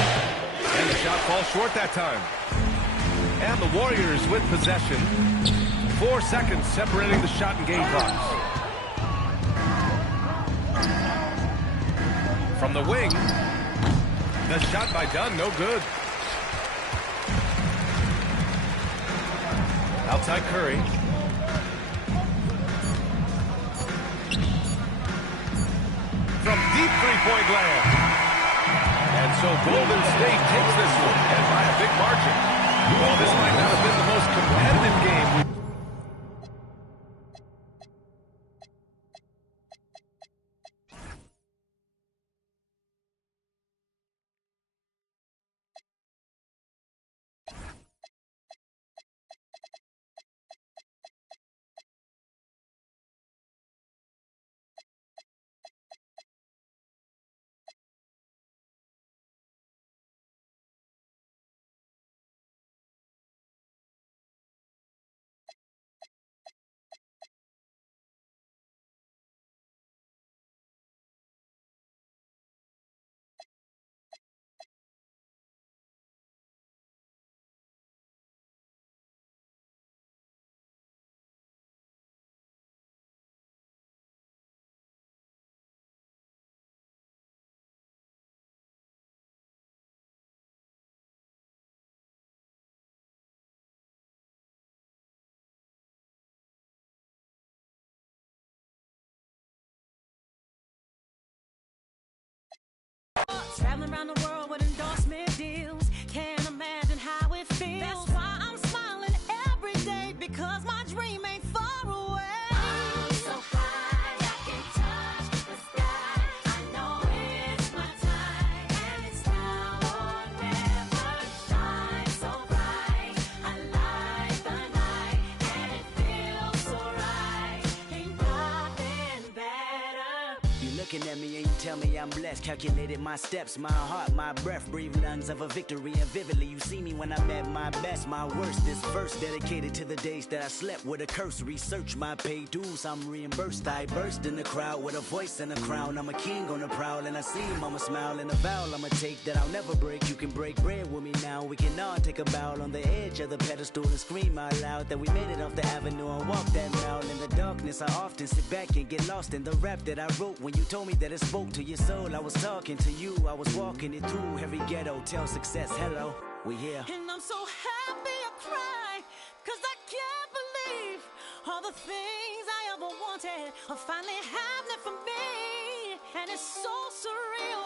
And the shot falls short that time. And the Warriors with possession. 4 seconds separating the shot and game clocks. From the wing. The shot by Dunn, no good. Outside Curry. From deep three-point land. And so Golden State takes this one, and by a big margin. Well, this might not have been the most competitive game we've around the world with endorsement deals. Can't imagine how it feels. That's why I'm smiling every day, because my dream ain't far away. I'm so high, I can touch the sky. I know it's my time, and it's now or never. Shine so bright, I light the night, and it feels so right. Ain't nothing better. You looking at me and you tell me I'm blessed. Calculated my steps, my heart, my breath. Breathe lungs of a victory, and vividly you see me when I'm at my best, my worst. This verse dedicated to the days that I slept with a curse. Research my paid dues, I'm reimbursed. I burst in the crowd with a voice and a crown. I'm a king on the prowl, and I see him, I'ma smile. And a vow I'ma take that I'll never break. You can break bread with me now. We can all take a bow on the edge of the pedestal and scream out loud that we made it off the avenue and walk that mile. In the darkness I often sit back and get lost in the rap that I wrote. When you told me that it spoke to your soul, I was talking to you. I was walking it through every ghetto. Tell success hello, we here. And I'm so happy I cry, 'cause I can't believe all the things I ever wanted are finally happening for me. And it's so surreal.